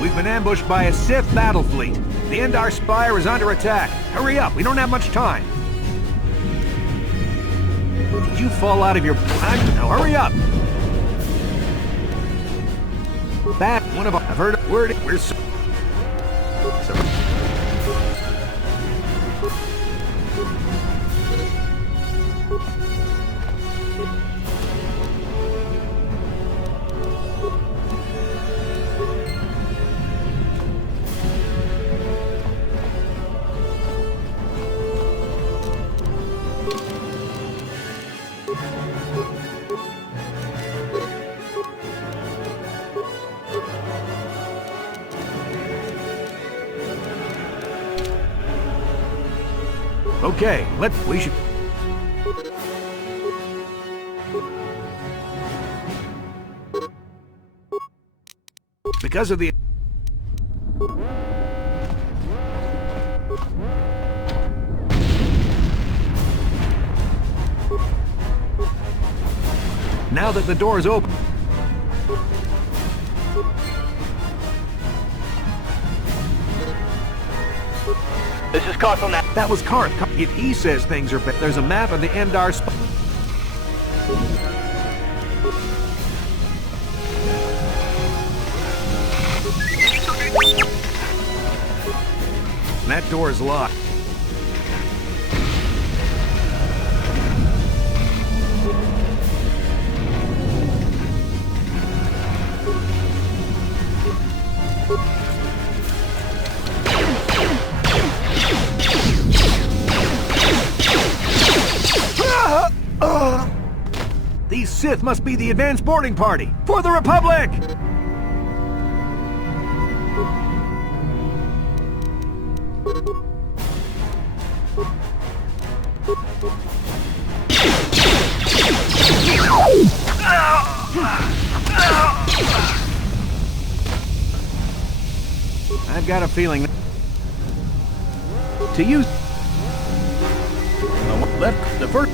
We've been ambushed by a Sith battle fleet. The Endar Spire is under attack. Hurry up, we don't have much time. Did you fall out of your... Now hurry up! That one of us... I've heard a word... We're so... Okay, we should... Because of the... Now that the door is open... This is Carthel now. That was Karth. If he says things are bad, there's a map of the Endar Spire. That door is locked. These Sith must be the advanced boarding party! For the Republic! I've got a feeling that... To use... Left, the first...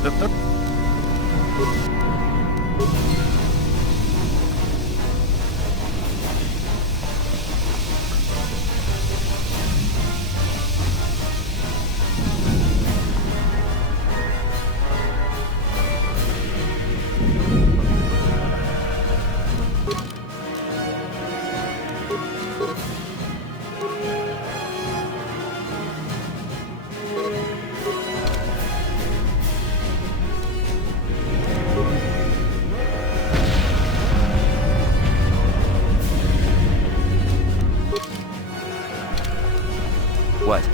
What?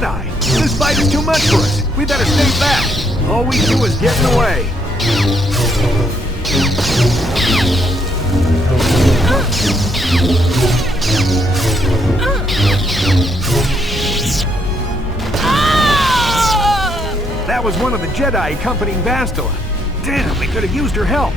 Jedi! This fight is too much for us! We better stay back! All we do is get in the way! That was one of the Jedi accompanying Bastila. Damn, we could have used her help!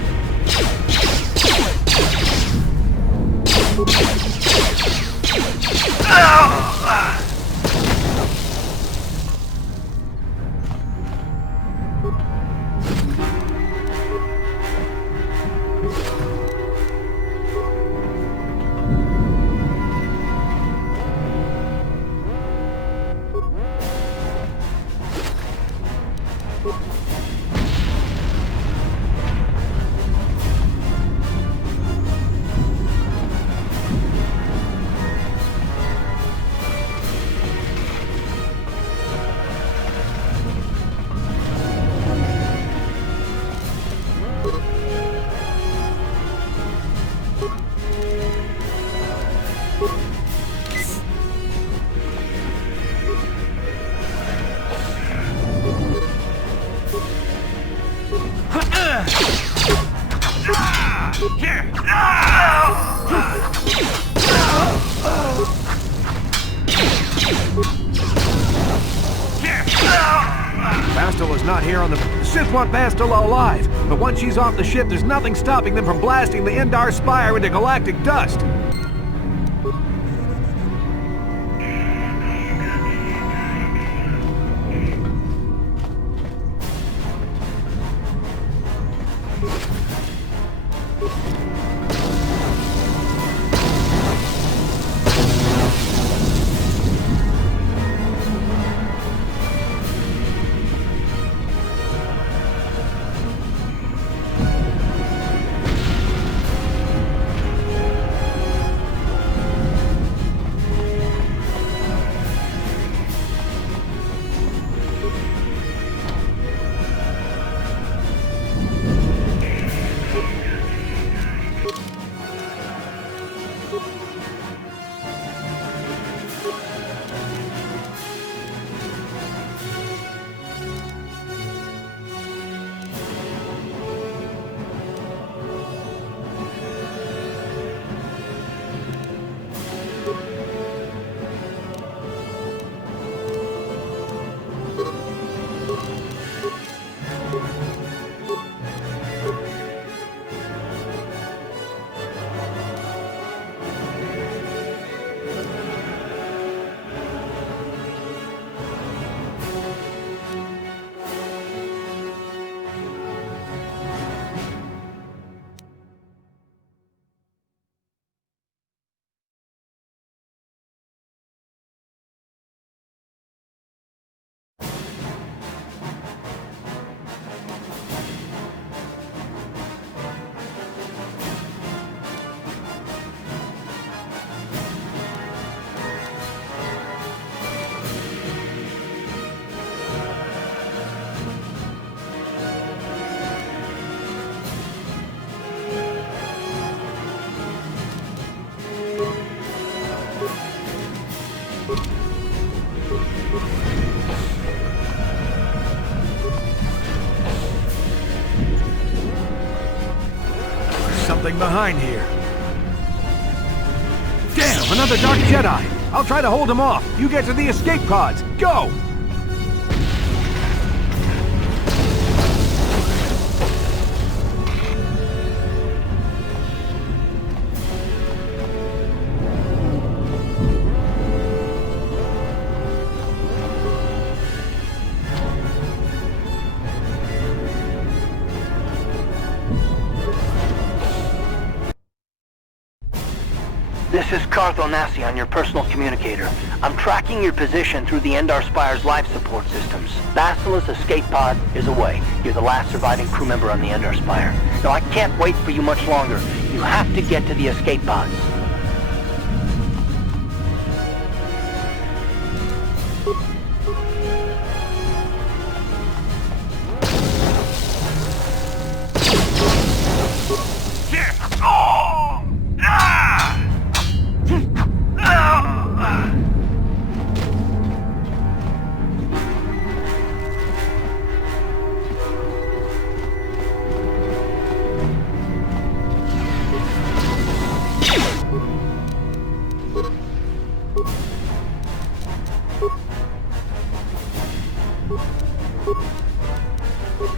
Bastila's not here on the... The Sith want Bastila alive, but once she's off the ship, there's nothing stopping them from blasting the Endar Spire into galactic dust. Something behind here. Damn, another Dark Jedi! I'll try to hold him off. You get to the escape pods. Go! This is KOTOR on your personal communicator. I'm tracking your position through the Endar Spire's life support systems. Bastila's escape pod is away. You're the last surviving crew member on the Endar Spire. Now, I can't wait for you much longer. You have to get to the escape pods. Be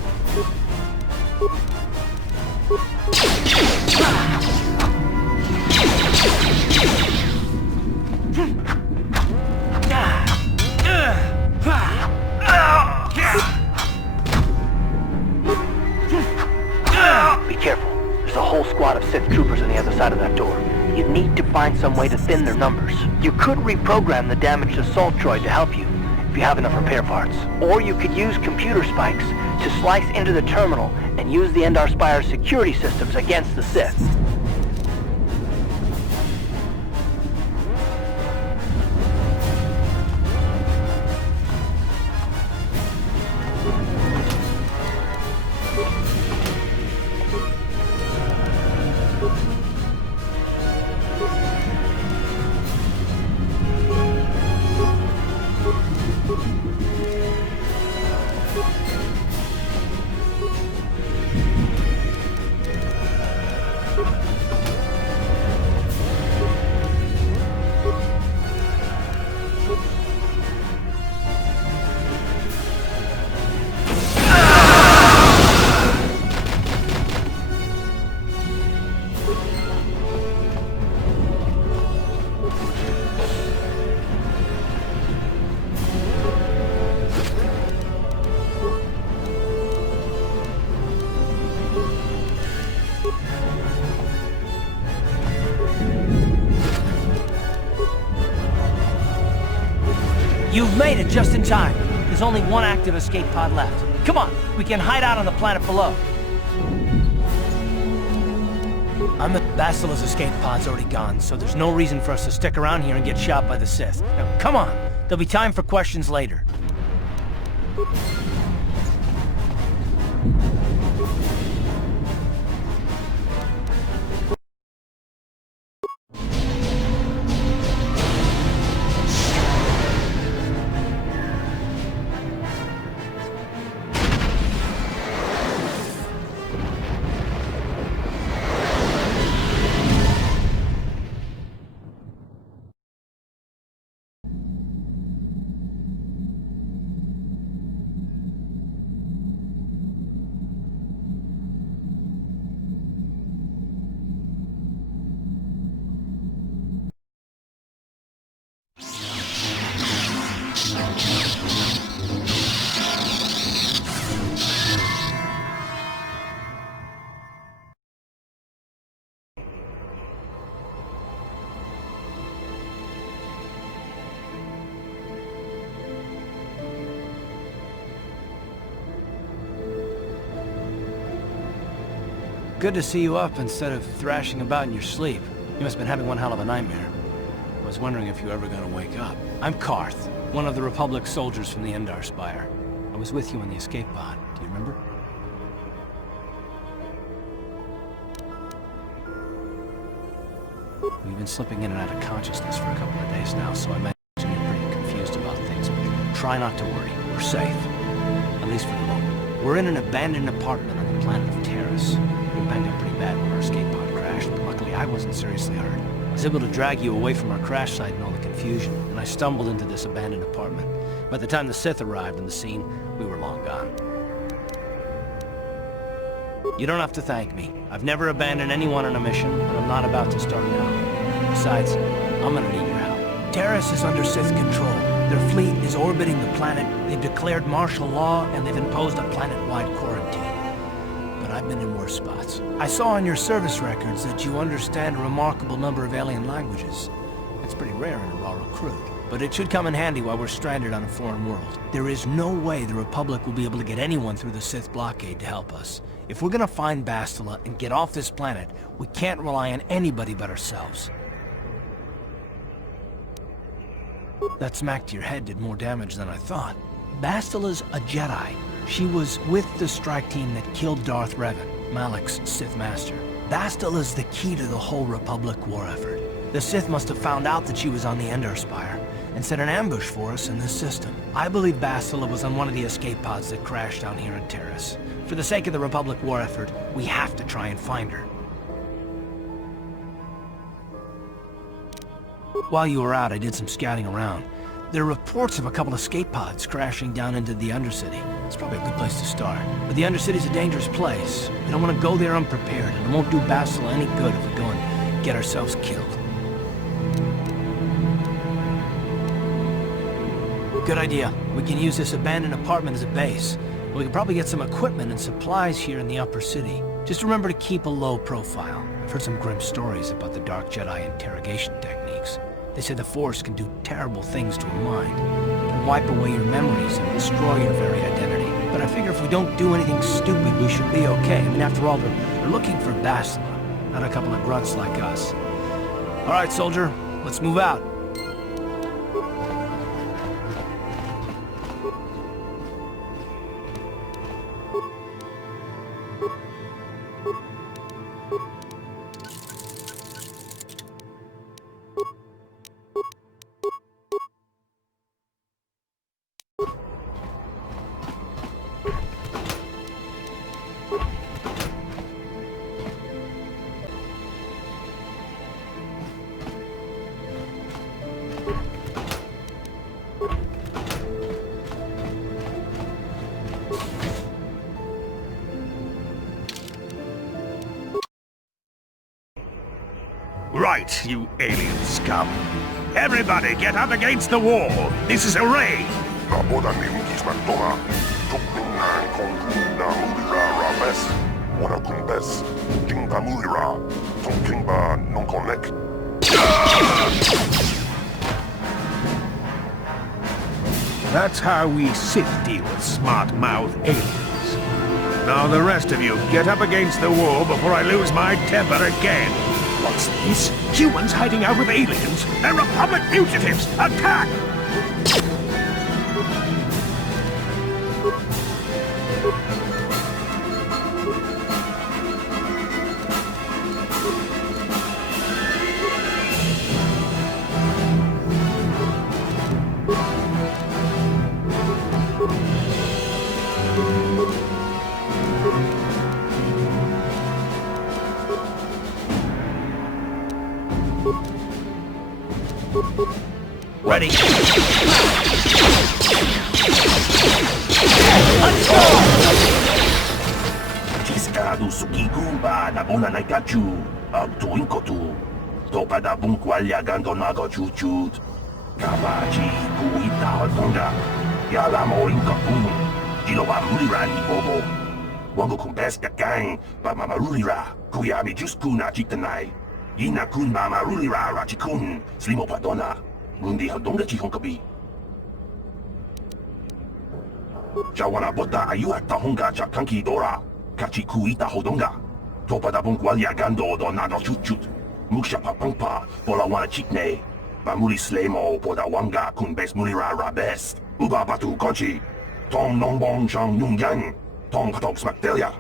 careful. There's a whole squad of Sith troopers on the other side of that door. You need to find some way to thin their numbers. You could reprogram the damaged assault droid to help you, if you have enough repair parts. Or you could use computer spikes to slice into the terminal and use the Endar Spire's security systems against the Sith. You've made it just in time. There's only one active escape pod left. Come on, we can hide out on the planet below. Bastila's escape pod's already gone, so there's no reason for us to stick around here and get shot by the Sith. Now, come on. There'll be time for questions later. Good to see you up instead of thrashing about in your sleep. You must have been having one hell of a nightmare. I was wondering if you were ever gonna wake up. I'm Karth, one of the Republic soldiers from the Endar Spire. I was with you in the escape pod. Do you remember? We've been slipping in and out of consciousness for a couple of days now, so I imagine you're pretty confused about things. But try not to worry. We're safe. At least for the moment. We're in an abandoned apartment on the planet of Taris. We were banged up pretty bad when our escape pod crashed, but luckily I wasn't seriously hurt. I was able to drag you away from our crash site and all the confusion, and I stumbled into this abandoned apartment. By the time the Sith arrived on the scene, we were long gone. You don't have to thank me. I've never abandoned anyone on a mission, and I'm not about to start now. Besides, I'm gonna need your help. Taris is under Sith control. Their fleet is orbiting the planet, they've declared martial law, and they've imposed a planet-wide quarantine. But I've been in worse spots. I saw on your service records that you understand a remarkable number of alien languages. It's pretty rare in a raw recruit, but it should come in handy while we're stranded on a foreign world. There is no way the Republic will be able to get anyone through the Sith blockade to help us. If we're gonna find Bastila and get off this planet, we can't rely on anybody but ourselves. That smack to your head did more damage than I thought. Bastila's a Jedi. She was with the strike team that killed Darth Revan, Malak's Sith Master. Bastila's the key to the whole Republic war effort. The Sith must have found out that she was on the Endar Spire and set an ambush for us in this system. I believe Bastila was on one of the escape pods that crashed down here in Taris. For the sake of the Republic war effort, we have to try and find her. While you were out, I did some scouting around. There are reports of a couple of escape pods crashing down into the Undercity. It's probably a good place to start. But the Undercity's a dangerous place. We don't want to go there unprepared, and it won't do Bastila any good if we go and get ourselves killed. Good idea. We can use this abandoned apartment as a base. We can probably get some equipment and supplies here in the upper city. Just remember to keep a low profile. I've heard some grim stories about the Dark Jedi interrogation techniques. They say the Force can do terrible things to a mind. It can wipe away your memories and destroy your very identity. But I figure if we don't do anything stupid, we should be okay. I mean, after all, they're looking for Bastila, not a couple of grunts like us. All right, soldier, let's move out. Right, you alien scum. Everybody get up against the wall. This is a raid. That's how we Sith deal with smart-mouthed aliens. Now the rest of you, get up against the wall before I lose my temper again. What's this? Humans hiding out with aliens? They're Republic fugitives! Attack! Ready. Ciscado sukigumba na bona na gachu, abtuin kotu. Topa da bunkwalya gando nago chuchut. Kabaji kuita hotonga. Yala mo inkapun. Jiloba mulirani bobo. Wango kumbes gang, ba mamarulira. Kuyami juskuna chitanai. Yina kun mamarulira rachikun. Slimo padona. Mundi hodonga chihonkabi. Jawana bota ayuha tahonga chakanki dora. Kachi kuita hodonga. Topa da bunkwalya gando do nago chuchut. Muksha papangpa pola wana chikne. Bamuli slemo poda wanga kun bes mulira rabest. Uba batu konchi. Tong nongbong chang nungyang. Tong katong smaktelia.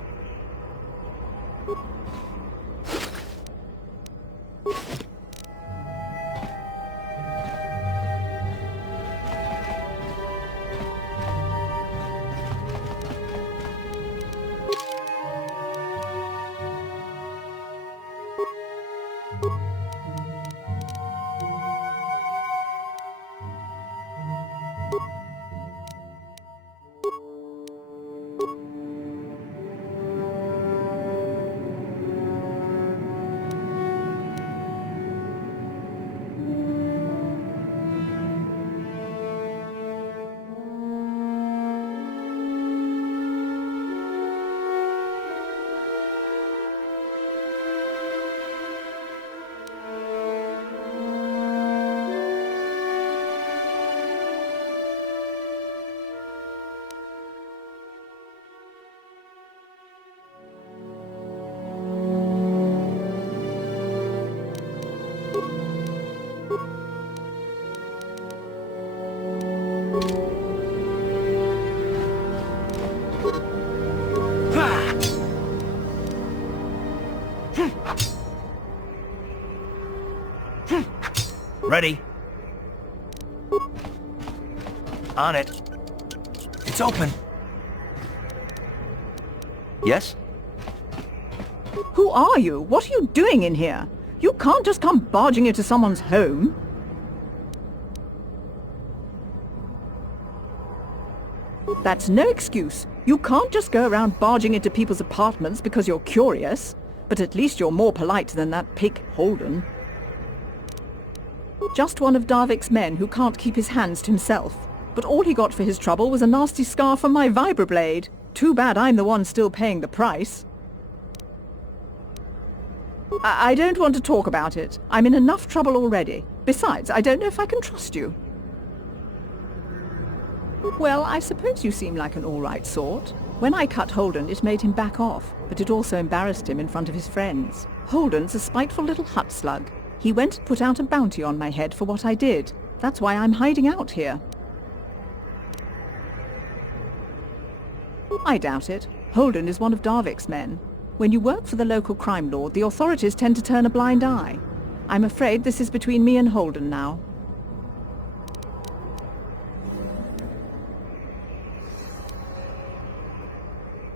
Ready. On it. It's open. Yes? Who are you? What are you doing in here? You can't just come barging into someone's home. That's no excuse. You can't just go around barging into people's apartments because you're curious. But at least you're more polite than that pig Holden. Just one of Darvik's men who can't keep his hands to himself. But all he got for his trouble was a nasty scar from my vibroblade. Too bad I'm the one still paying the price. I don't want to talk about it. I'm in enough trouble already. Besides, I don't know if I can trust you. Well, I suppose you seem like an all-right sort. When I cut Holden, it made him back off, but it also embarrassed him in front of his friends. Holden's a spiteful little hut slug. He went and put out a bounty on my head for what I did. That's why I'm hiding out here. I doubt it. Holden is one of Darvik's men. When you work for the local crime lord, the authorities tend to turn a blind eye. I'm afraid this is between me and Holden now.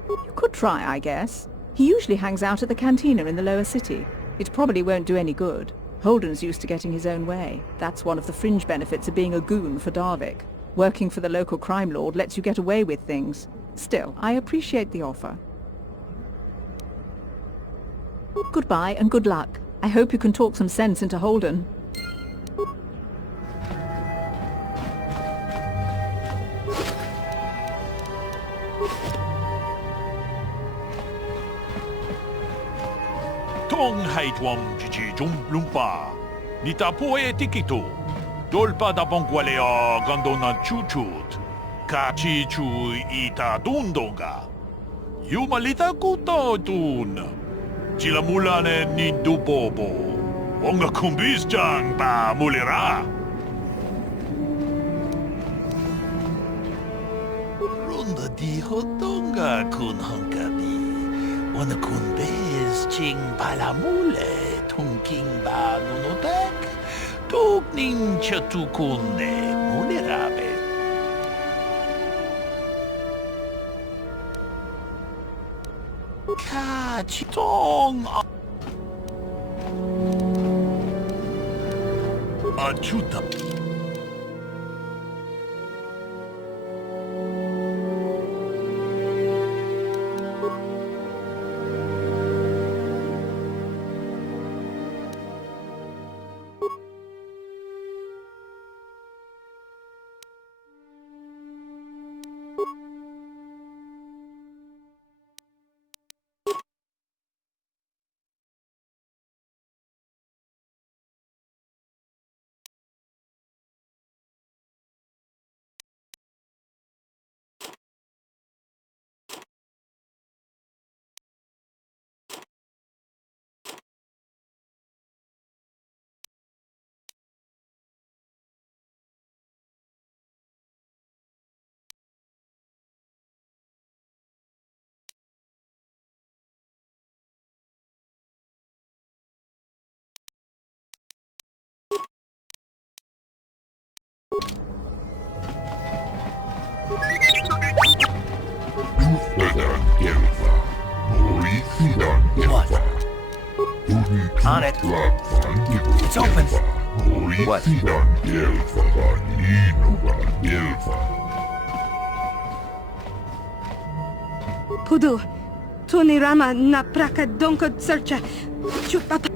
You could try, I guess. He usually hangs out at the cantina in the lower city. It probably won't do any good. Holden's used to getting his own way. That's one of the fringe benefits of being a goon for Darvik. Working for the local crime lord lets you get away with things. Still, I appreciate the offer. Goodbye and good luck. I hope you can talk some sense into Holden. Tong haitwam jiji lumpa. Nita poe tikito. Dolpa da bongualea gandona chuchut. Kachi chu ita dundonga. Yumalita kuto dun. Chilamulane ni dubobo. Onga kumbis jang ba mulira. Runda di hotonga kun honkabi. Ona kun bez ching balamule tunking ba nunotek. Tuk nin chatukunde mulirabe. Kachitong Achuta. What? On it. It's open. What? Pudu, Tunirama na praka donko searcha. Chupata.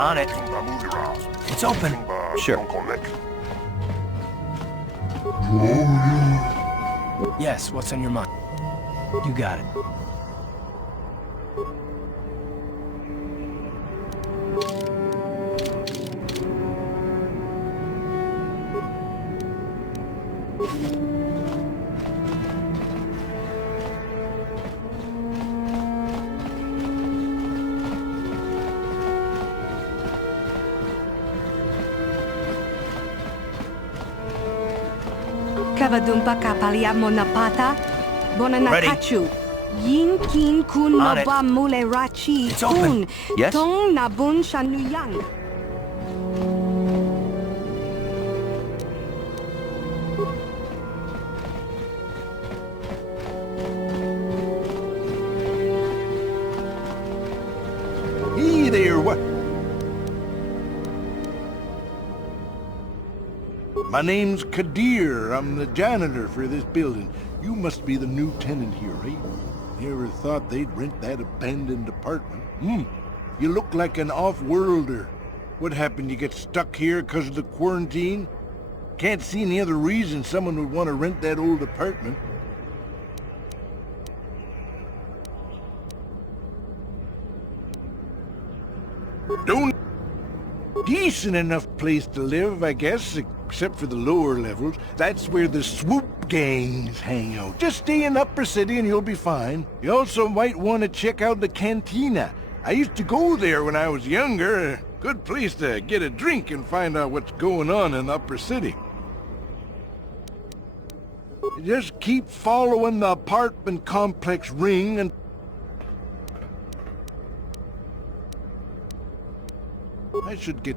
On it. It's open. Sure. Yes, what's on your mind? You got it. Kavadumpa kapaliamo napata. Bonanakachu. Yin kin kun On it. noba mule rachi. It's open. Kun. Yes? Tong nabun shanuyan. Hey there, what? My name's Kadir. I'm the janitor for this building. You must be the new tenant here, right? Never thought they'd rent that abandoned apartment. You look like an off-worlder. What happened? You get stuck here because of the quarantine? Can't see any other reason someone would want to rent that old apartment. Don't... Decent enough place to live, I guess, except for the lower levels. That's where the swoop gangs hang out. Just stay in Upper City and you'll be fine. You also might want to check out the cantina. I used to go there when I was younger. A good place to get a drink and find out what's going on in Upper City. Just keep following the apartment complex ring and... I should get...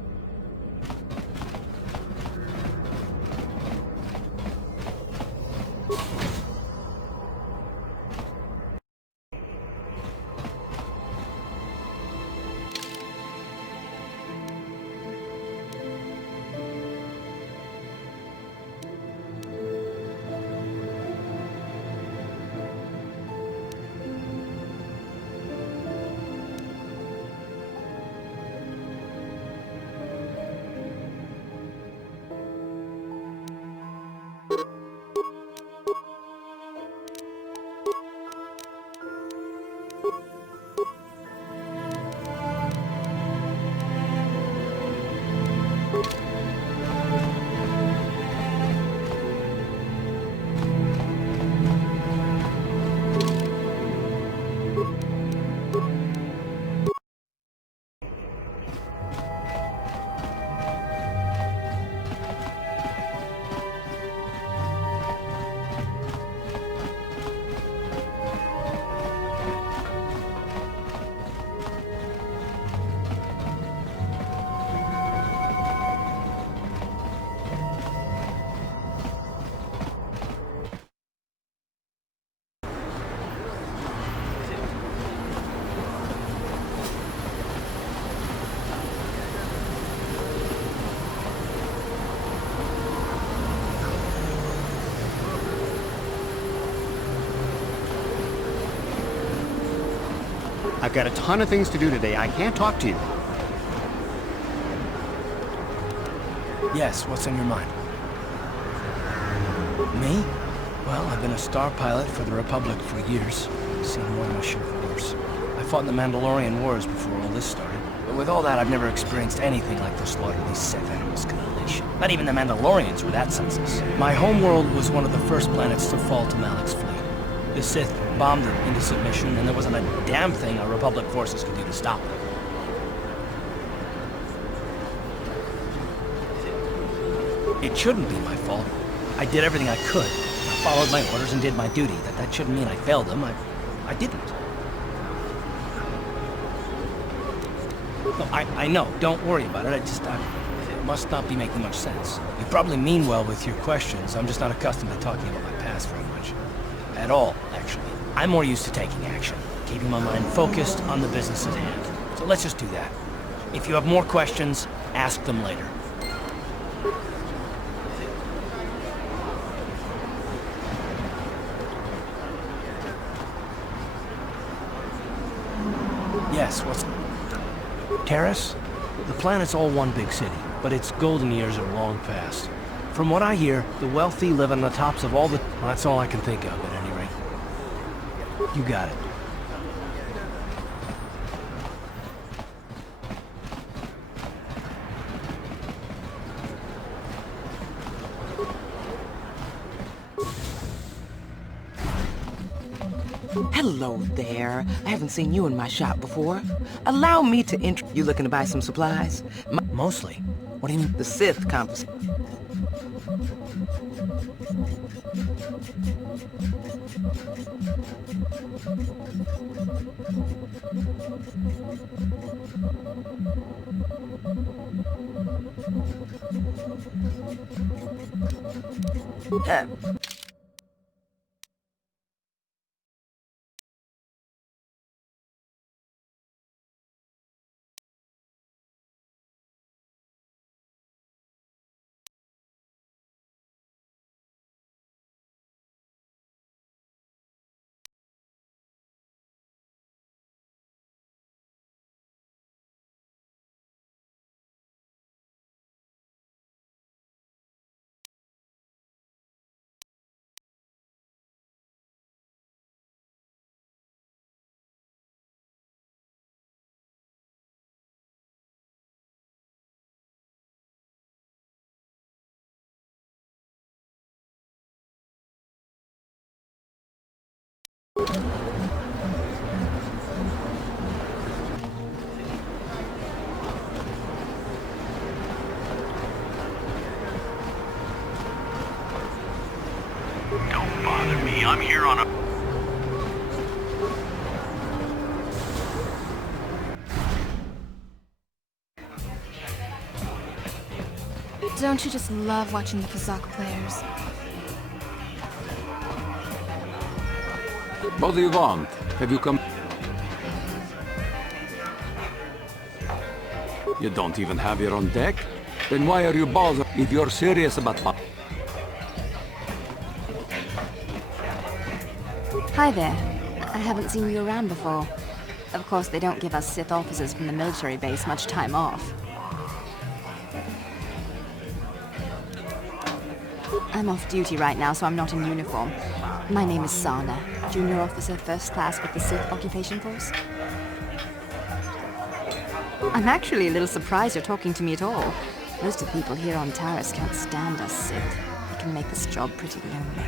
I've got a ton of things to do today. I can't talk to you. Yes, what's on your mind? Me? Well, I've been a star pilot for the Republic for years. Seen more than my share of wars. I fought in the Mandalorian Wars before all this started. But with all that, I've never experienced anything like the slaughter these Sith animals can unleash. Not even the Mandalorians were that senseless. My homeworld was one of the first planets to fall to Malak's fleet. The Sith bombed it into submission, and there wasn't a damn thing our Republic forces could do to stop them. It shouldn't be my fault. I did everything I could. I followed my orders and did my duty. That shouldn't mean I failed them. I didn't. No, I know. Don't worry about it. It must not be making much sense. You probably mean well with your questions. I'm just not accustomed to talking about my past very much. At all, actually. I'm more used to taking action, keeping my mind focused on the business at hand. So let's just do that. If you have more questions, ask them later. Yes, what's... Taris? The planet's all one big city, but its golden years are long past. From what I hear, the wealthy live on the tops of all the... Well, that's all I can think of, at any rate. You got it. Hello there. I haven't seen you in my shop before. Allow me to You looking to buy some supplies? Mostly? What do you mean? The Sith confiscated. Don't bother me. I'm here on a... Don't you just love watching the Kazakh players? What do you want? Have you come... You don't even have your own deck? Then why are you bothered if you're serious about... Hi there. I haven't seen you around before. Of course, they don't give us Sith officers from the military base much time off. I'm off duty right now, so I'm not in uniform. My name is Sana, junior officer, first class with the Sith Occupation Force. I'm actually a little surprised you're talking to me at all. Most of the people here on Taris can't stand us Sith. It can make this job pretty lonely.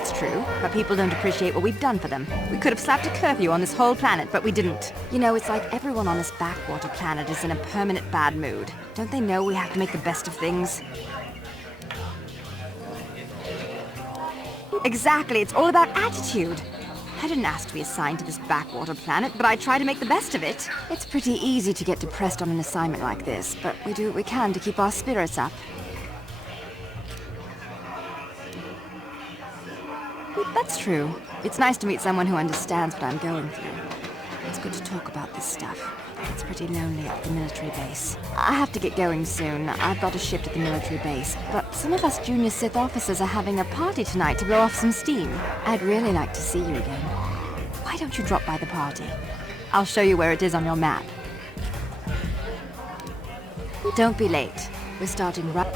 It's true, but people don't appreciate what we've done for them. We could have slapped a curfew on this whole planet, but we didn't. You know, it's like everyone on this backwater planet is in a permanent bad mood. Don't they know we have to make the best of things? Exactly, it's all about attitude. I didn't ask to be assigned to this backwater planet, but I try to make the best of it. It's pretty easy to get depressed on an assignment like this, but we do what we can to keep our spirits up. That's true. It's nice to meet someone who understands what I'm going through. It's good to talk about this stuff. It's pretty lonely at the military base. I have to get going soon. I've got a shift at the military base, but some of us junior Sith officers are having a party tonight to blow off some steam. I'd really like to see you again. Why don't you drop by the party? I'll show you where it is on your map. Don't be late. We're starting right...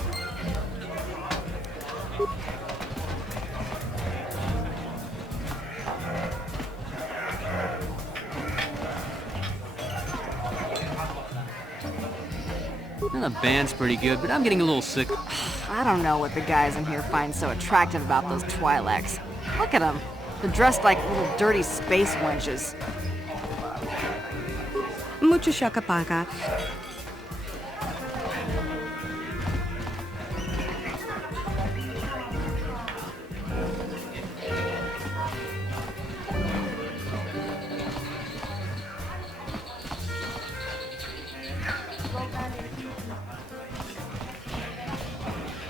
The band's pretty good, but I'm getting a little sick. I don't know what the guys in here find so attractive about those Twi'leks. Look at them. They're dressed like little dirty space wenches. Mucho shakapaka.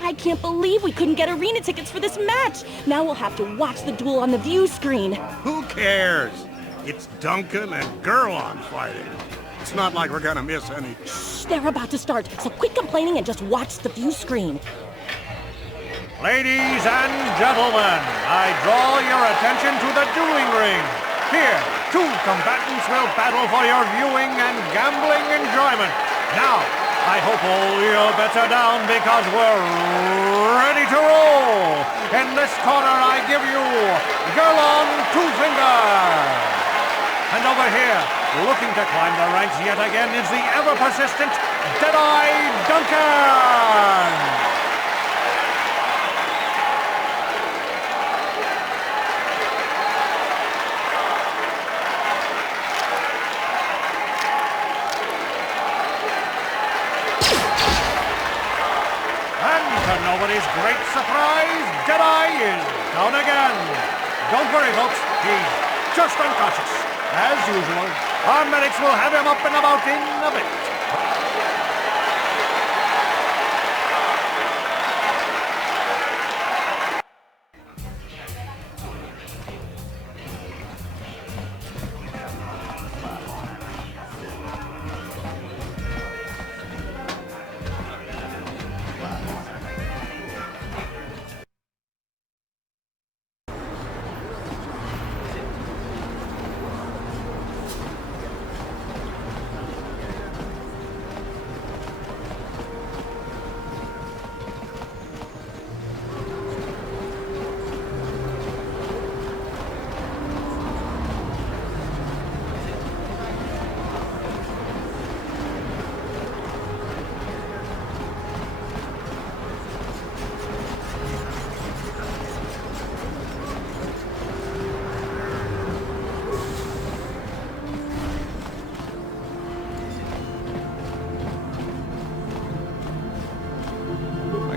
I can't believe we couldn't get arena tickets for this match! Now we'll have to watch the duel on the view screen. Who cares? It's Duncan and Gerlon fighting. It's not like we're gonna miss any... Shh, they're about to start, so quit complaining and just watch the view screen. Ladies and gentlemen, I draw your attention to the dueling ring. Here, two combatants will battle for your viewing and gambling enjoyment. Now, I hope all your bets are down because we're ready to roll. In this corner, I give you Gerlon Two-Finger. And over here, looking to climb the ranks yet again, is the ever-persistent Deadeye Duncan. everybody's great surprise, Deadeye is down again. Don't worry, folks. He's just unconscious. As usual, our medics will have him up and about in a bit.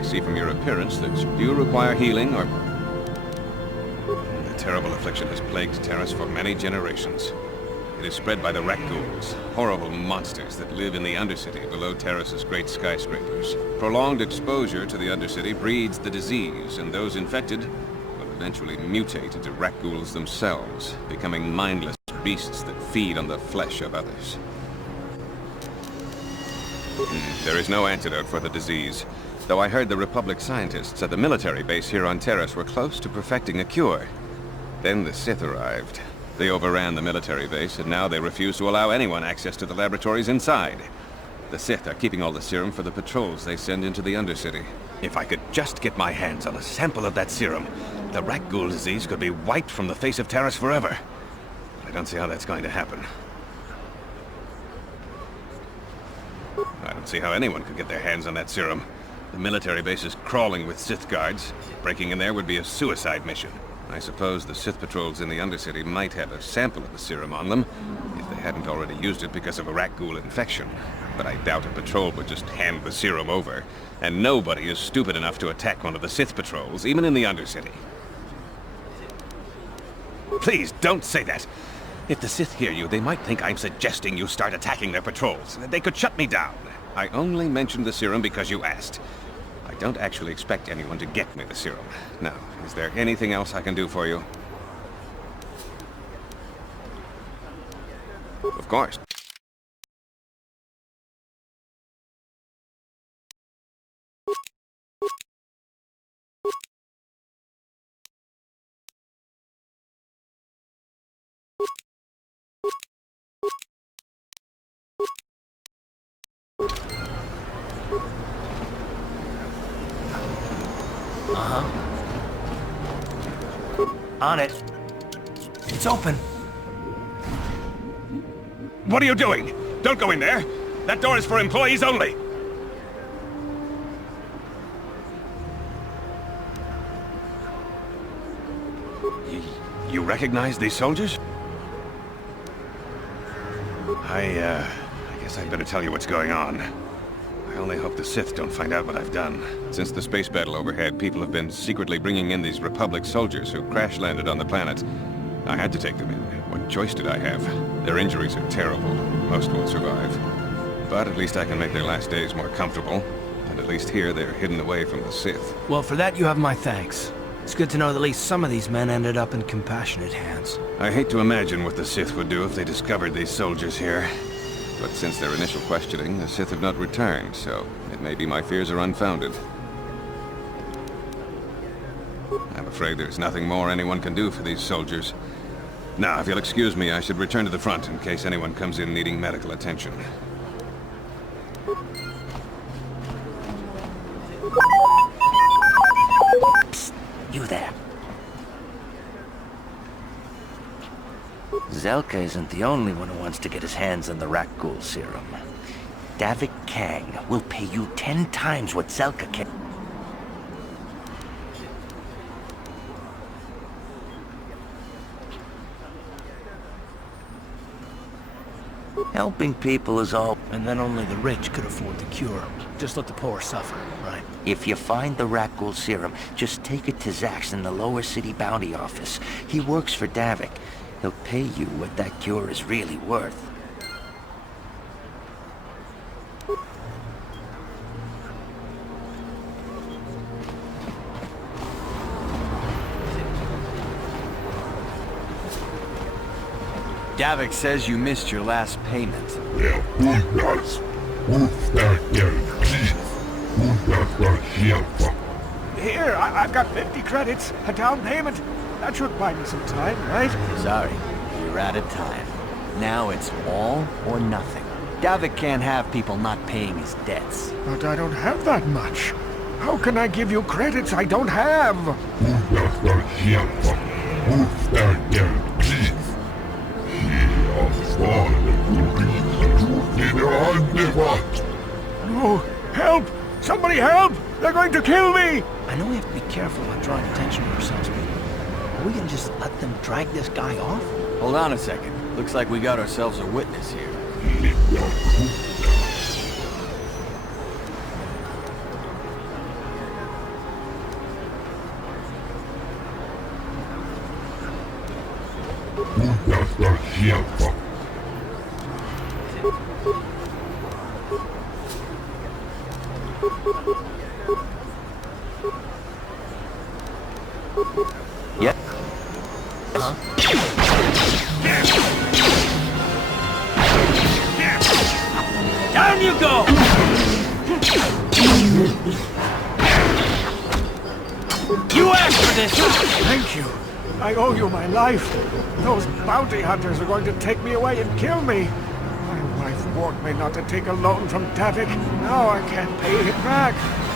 See from your appearance that you require healing or... A terrible affliction has plagued Taris for many generations. It is spread by the Rat-ghouls, horrible monsters that live in the Undercity below Taris's great skyscrapers. Prolonged exposure to the Undercity breeds the disease, and those infected will eventually mutate into Rat-ghouls themselves, becoming mindless beasts that feed on the flesh of others. There is no antidote for the disease. Though I heard the Republic scientists at the military base here on Taris were close to perfecting a cure. Then the Sith arrived. They overran the military base, and now they refuse to allow anyone access to the laboratories inside. The Sith are keeping all the serum for the patrols they send into the Undercity. If I could just get my hands on a sample of that serum, the Rat-ghoul disease could be wiped from the face of Taris forever. But I don't see how that's going to happen. I don't see how anyone could get their hands on that serum. The military base is crawling with Sith guards. Breaking in there would be a suicide mission. I suppose the Sith patrols in the Undercity might have a sample of the serum on them, if they hadn't already used it because of a Rat-ghoul infection. But I doubt a patrol would just hand the serum over. And nobody is stupid enough to attack one of the Sith patrols, even in the Undercity. Please, don't say that! If the Sith hear you, they might think I'm suggesting you start attacking their patrols. They could shut me down. I only mentioned the serum because you asked. I don't actually expect anyone to get me the serum. Now, is there anything else I can do for you? Of course. On it. It's open. What are you doing? Don't go in there! That door is for employees only! You recognize these soldiers? I guess I'd better tell you what's going on. I only hope the Sith don't find out what I've done. Since the space battle overhead, people have been secretly bringing in these Republic soldiers who crash-landed on the planet. I had to take them in. What choice did I have? Their injuries are terrible. Most won't survive. But at least I can make their last days more comfortable. And at least here, they're hidden away from the Sith. Well, for that you have my thanks. It's good to know that at least some of these men ended up in compassionate hands. I hate to imagine what the Sith would do if they discovered these soldiers here. But since their initial questioning, the Sith have not returned, so it may be my fears are unfounded. I'm afraid there's nothing more anyone can do for these soldiers. Now, if you'll excuse me, I should return to the front in case anyone comes in needing medical attention. Psst, you there. Zelka isn't the only one who wants to get his hands on the Rat-ghoul serum. Davik Kang will pay you 10 times what Zelka can. Helping people is all... And then only the rich could afford the cure. Just let the poor suffer, right? If you find the rat ghoul serum, just take it to Zax in the lower city bounty office. He works for Davik. He'll pay you what that cure is really worth. Davik says you missed your last payment. Here, I've got 50 credits, a down payment. That should buy me some time, right? Sorry, you're out of time. Now it's all or nothing. Davik can't have people not paying his debts. But I don't have that much. How can I give you credits I don't have? No! Help! Somebody help! They're going to kill me! I know we have to be careful about drawing attention to ourselves, but are we gonna just let them drag this guy off? Hold on a second. Looks like we got ourselves a witness here. Yep. Down you go! You asked for this! Thank you. I owe you my life. Those bounty hunters are going to take me away and kill me. My wife warned me not to take a loan from Davik. Now I can't pay him back.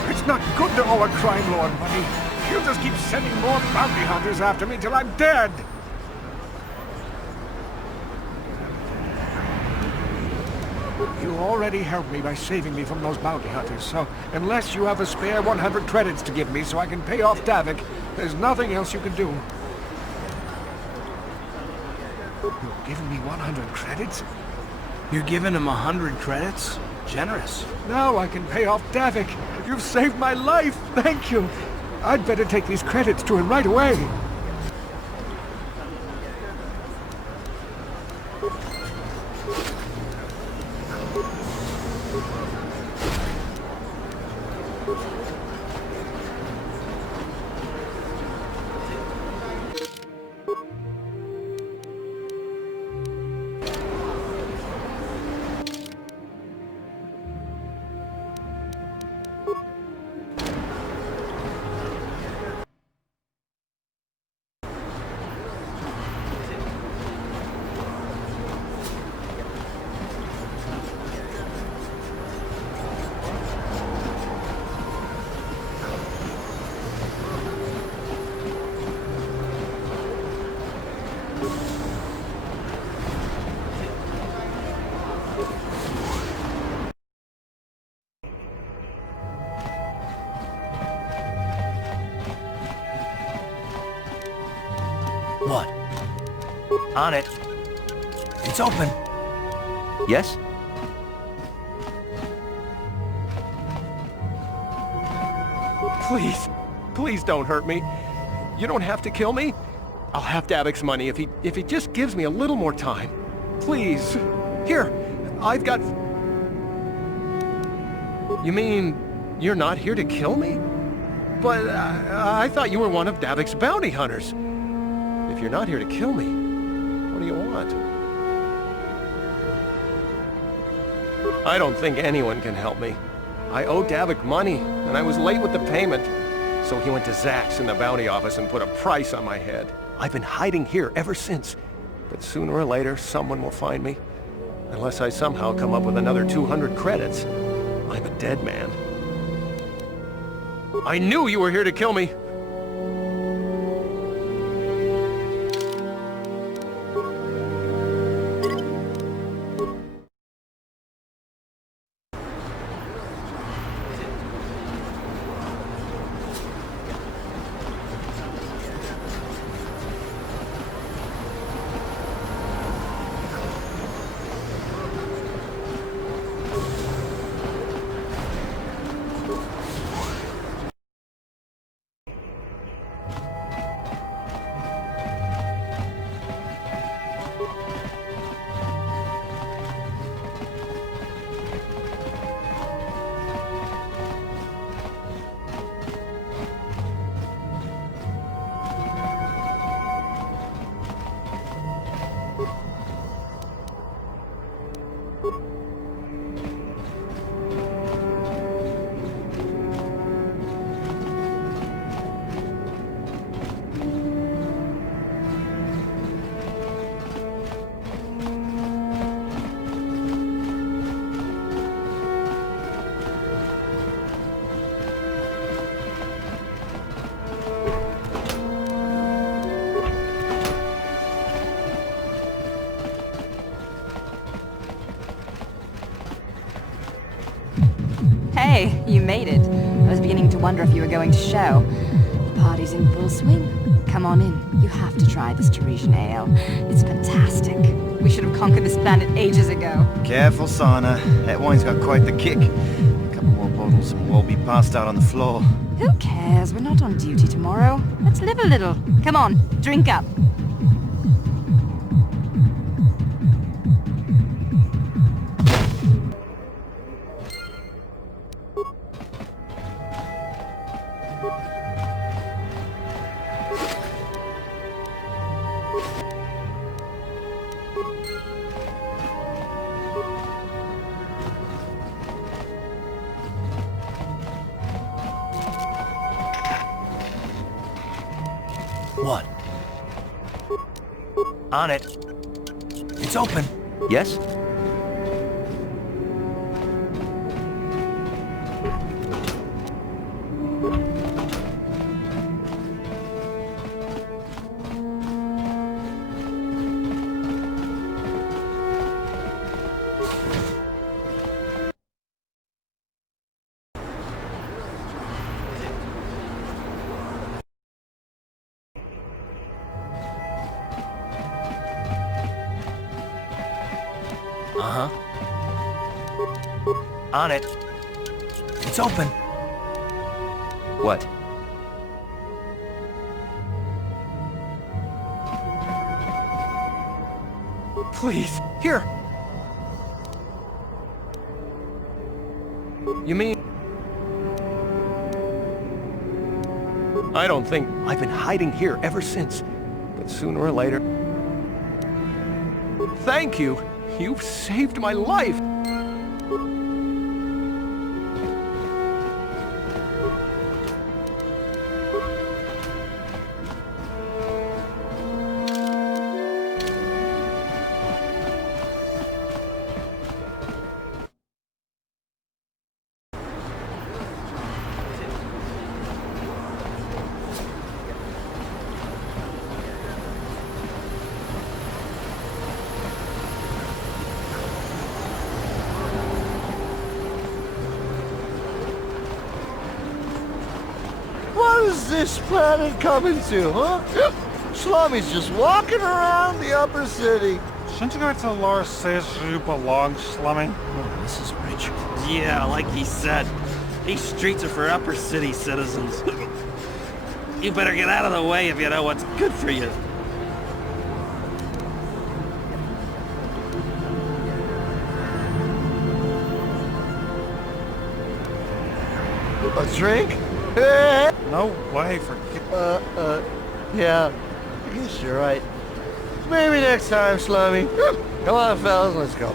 It's not good to owe a crime lord money. He'll just keep sending more bounty hunters after me till I'm dead. You already helped me by saving me from those bounty hunters, so unless you have a spare 100 credits to give me so I can pay off Davik, there's nothing else you can do. You're giving me 100 credits? You're giving him 100 credits? Generous. Now I can pay off Davik. You've saved my life. Thank you. I'd better take these credits to him right away. What? On it. It's open. Yes? Please, please don't hurt me. You don't have to kill me. I'll have Davik's money if he just gives me a little more time. Please. Here, I've got... You mean you're not here to kill me? But I thought you were one of Davik's bounty hunters. If you're not here to kill me, what do you want? I don't think anyone can help me. I owe Davik money, and I was late with the payment. So he went to Zax in the bounty office and put a price on my head. I've been hiding here ever since. But sooner or later, someone will find me. Unless I somehow come up with another 200 credits. I'm a dead man. I knew you were here to kill me! Hey, you made it. I was beginning to wonder if you were going to show. The party's in full swing. Come on in. You have to try this Tarisian ale. It's fantastic. We should have conquered this planet ages ago. Careful, Sana. That wine's got quite the kick. A couple more bottles and we'll be passed out on the floor. Who cares? We're not on duty tomorrow. Let's live a little. Come on, drink up. What? On it. It's open. Yes? Uh-huh. On it. It's open. What? Please. Here. You mean... I don't think... I've been hiding here ever since. But sooner or later... Thank you! You've saved my life! What is this planet coming to, huh? Slummy's just walking around the upper city. Shouldn't you go to Laura says you belong, Slummy? Oh, this is rich. Yeah, like he said. These streets are for upper city citizens. You better get out of the way if you know what's good for you. A drink? No way, forget. Yeah. I guess you're right. Maybe next time, Slummy. Come on, fellas, let's go.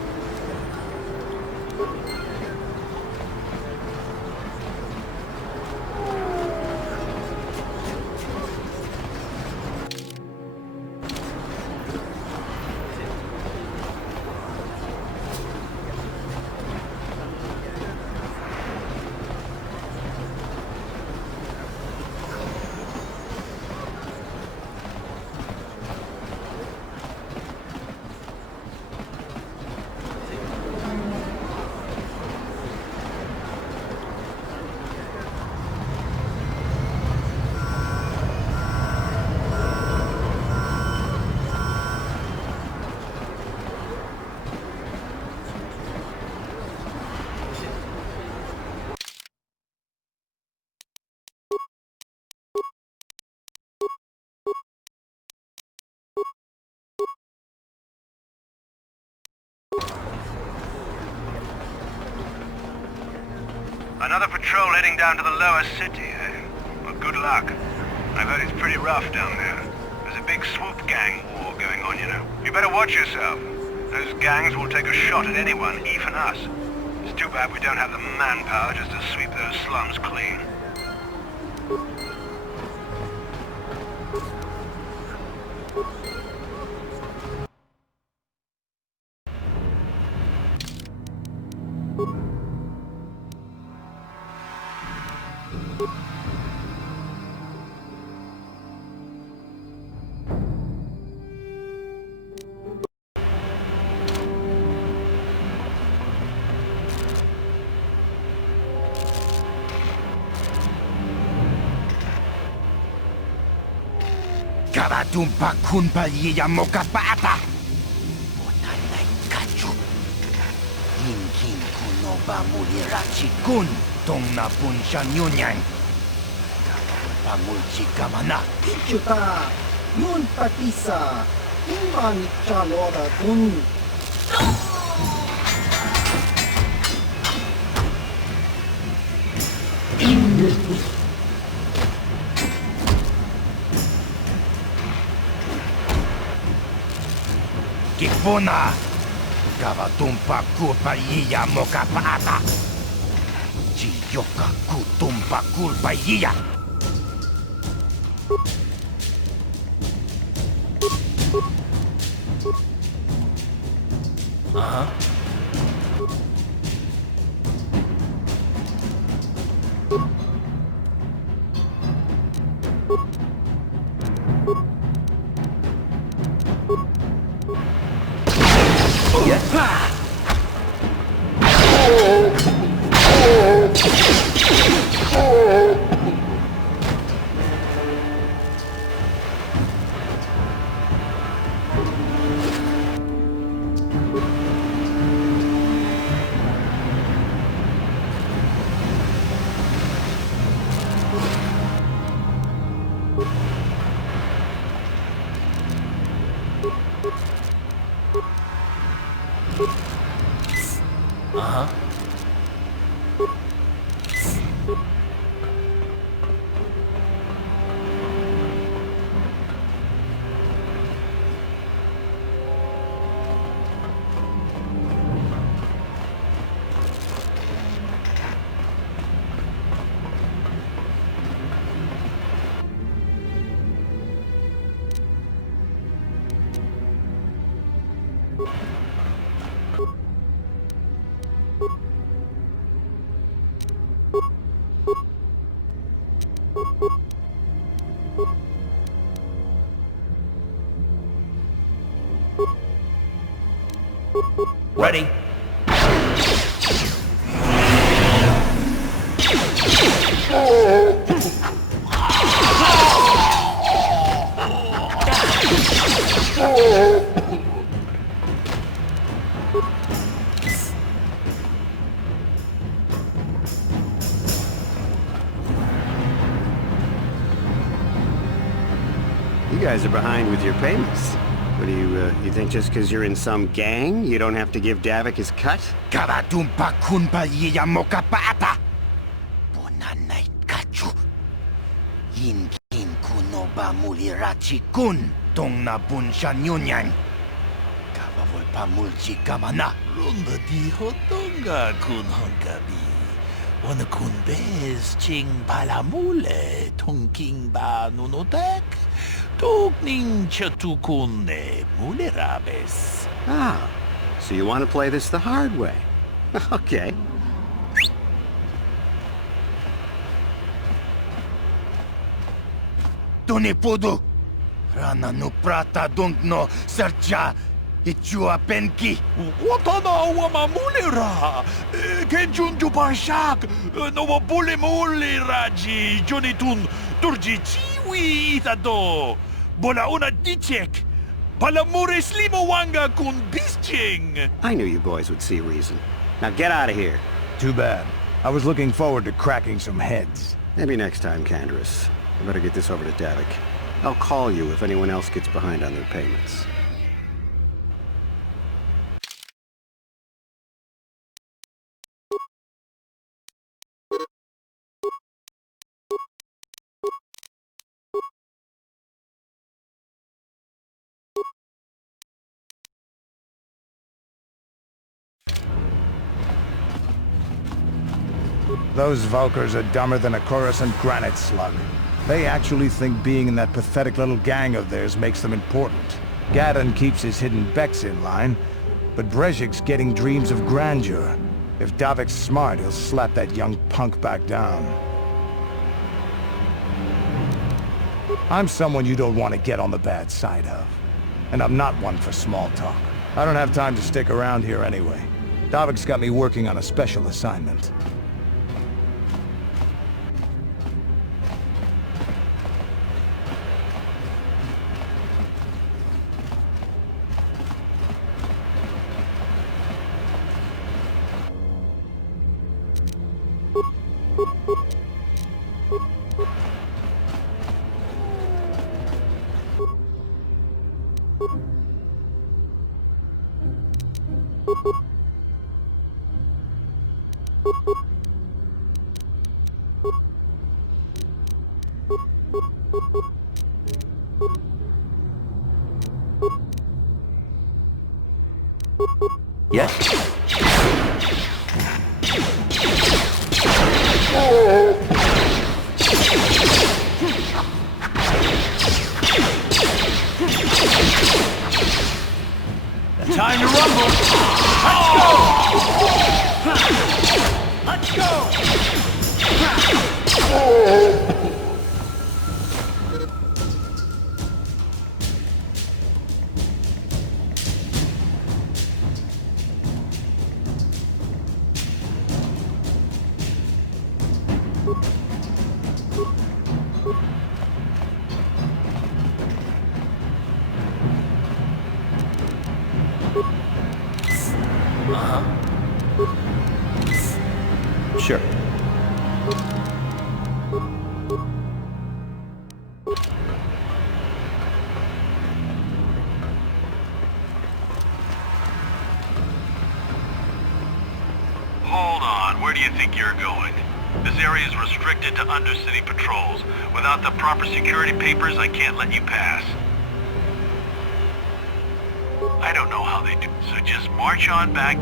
Another patrol heading down to the lower city, eh? Well, good luck. I've heard it's pretty rough down there. There's a big swoop gang war going on, you know. You better watch yourself. Those gangs will take a shot at anyone, even us. It's too bad we don't have the manpower just to sweep those slums clean. tumpa kunpa yiya mokapata. Bonanay kachu. Inkin kunoba mulirachi kun. Tong na punsha nyunyang. Pamulchi kamana. Pichuta. Yun patisa. Iman chalora kun. Kipuna! Kavatumpa kulpa yiya mokapata! Chiyoka kutumpa kulpa yiya! Uh-huh. Uh-huh. Ready? You guys are behind with your payments. What do you think just because you're in some gang, you don't have to give Davik his cut? Kavatumpa kunpa yiya mokapata! Bonanay kachu! Inkin kunoba mulirachi kun! Tong na punsha nyunyang! Kavavulpa mulchi kamana! Runda di hotonga kun honkabi. Wana kun bez ching balamule tungking ba nunotek. Tukning chatukune mulerabes. Ah, so you want to play this the hard way. Okay. Tunipudu! Rana no prata dungno sercha ichua penki! Watana wama mulera! Kenjunju parshak! No bule mule raji jonitun turji chiwi itado! Bola una dichek! Palamure slimowanga kun bisching! I knew you boys would see reason. Now get out of here. Too bad. I was looking forward to cracking some heads. Maybe next time, Kandris. I better get this over to Davik. I'll call you if anyone else gets behind on their payments. Those Valkyrs are dumber than a Coruscant granite slug. They actually think being in that pathetic little gang of theirs makes them important. Gadon keeps his hidden Becks in line, but Brezhik's getting dreams of grandeur. If Davik's smart, he'll slap that young punk back down. I'm someone you don't want to get on the bad side of. And I'm not one for small talk. I don't have time to stick around here anyway. Davik's got me working on a special assignment. Yes? Time to rumble! Let's go! Let's go! Sure. Hold on, where do you think you're going? This area is restricted to undercity patrols. Without the proper security papers, I can't let you pass. I don't know how they do, so just march on back.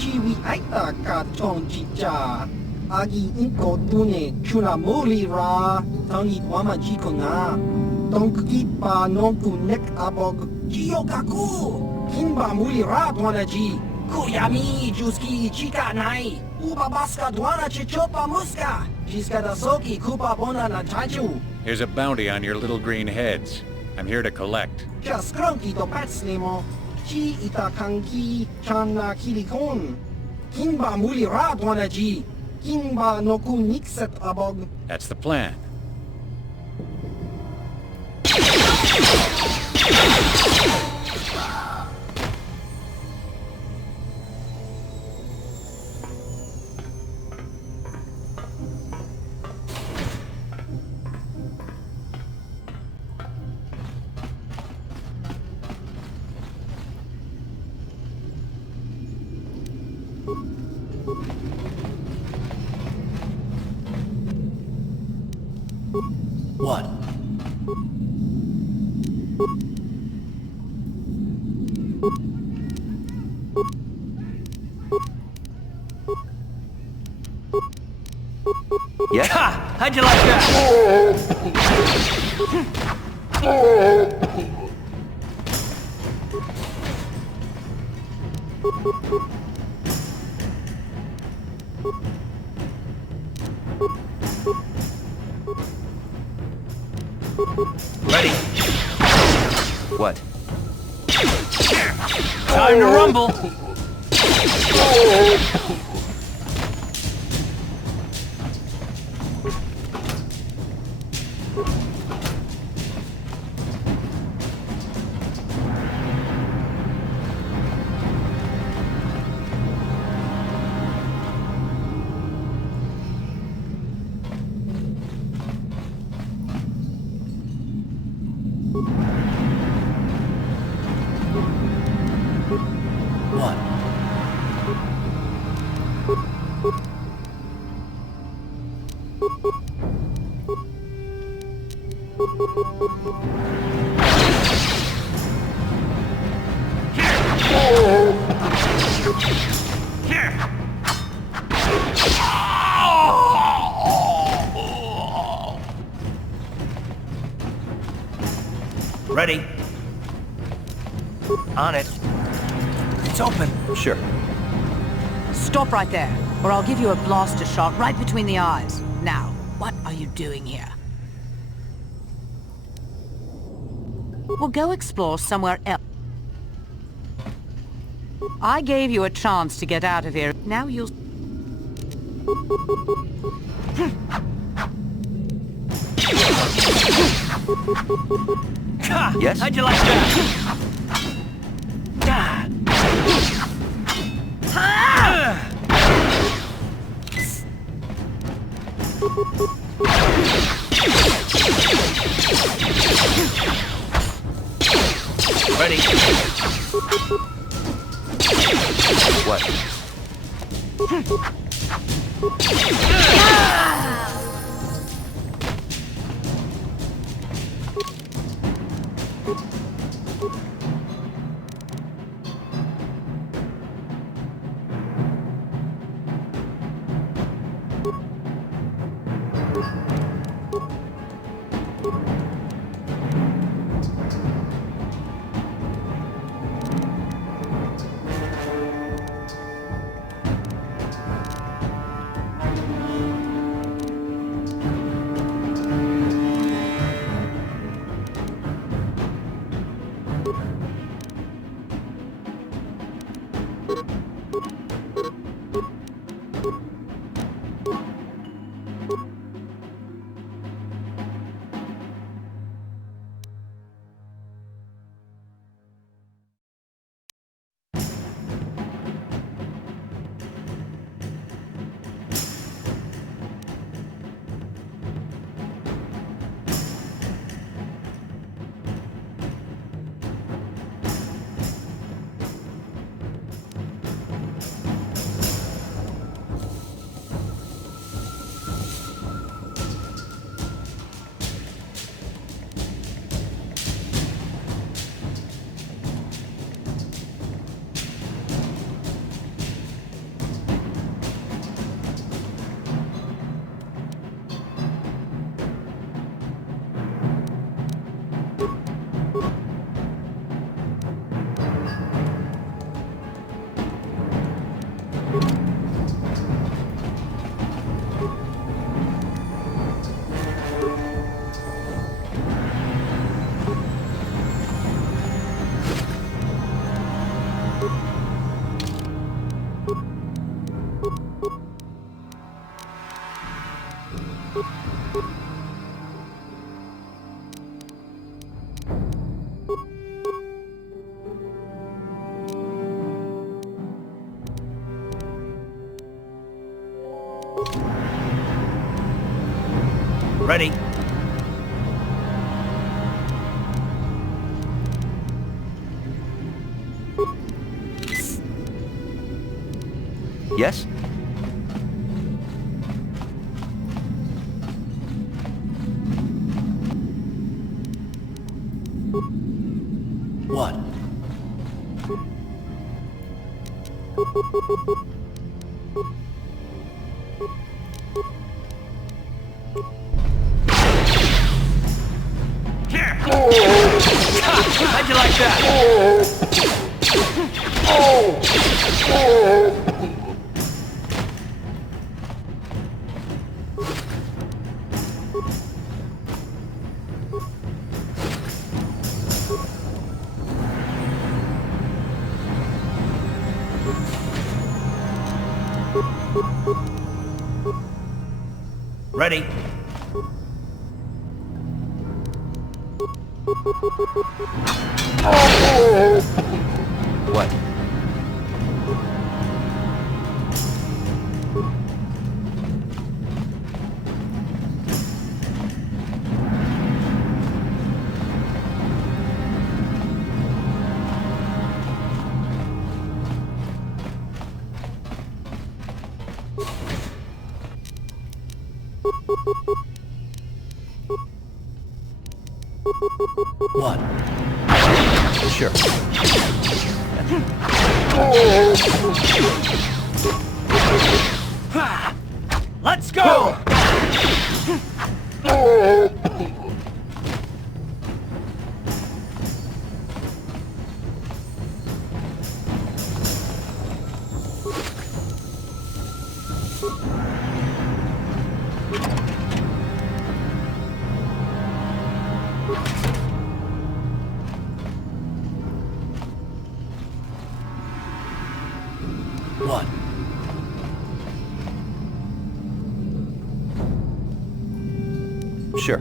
Chiwi aita ka chong chicha. Agi inko tune chuna moli ra. Tangi wama jiko na. Donk ipa nonku nek abog. Jiyokaku. Kinba muli ra dwana ji. Kuyami juski chika nai. Uba baska dwana chichopa muska. Jiska da soki kupa bona na chachu. Here's a bounty on your little green heads. I'm here to collect. Just cronky to patslimo. Chi ita kanki chana kilikon. Kinba muli ra dwana ji. Kinba noku nikset abog. That's the plan. What? Yes? Ha! How'd you like that? Ready. What? Time to rumble. What? Ready. On it. It's open. Sure. Stop right there. or I'll give you a blaster shot right between the eyes. Now, what are you doing here? We'll go explore somewhere else. I gave you a chance to get out of here. Now you'll... Yes? How'd you like that? Ready? What? Ready? Yes? What? How'd you like that? Ready? What? What? Sure. Let's go! What? Sure.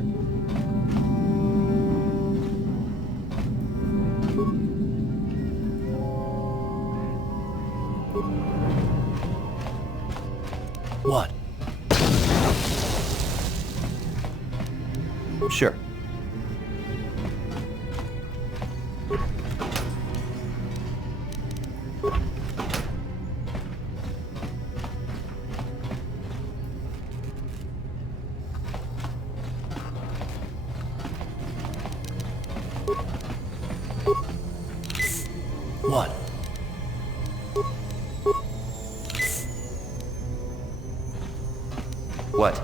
What? Sure. What? What?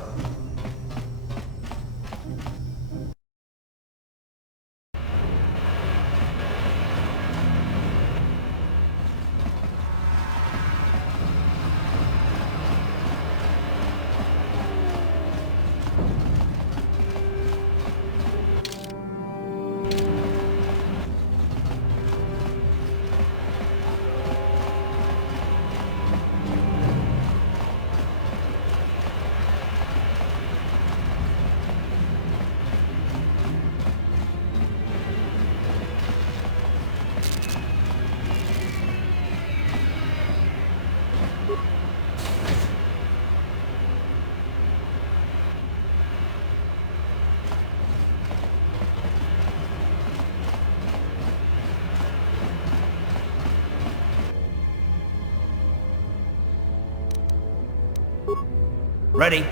Ready?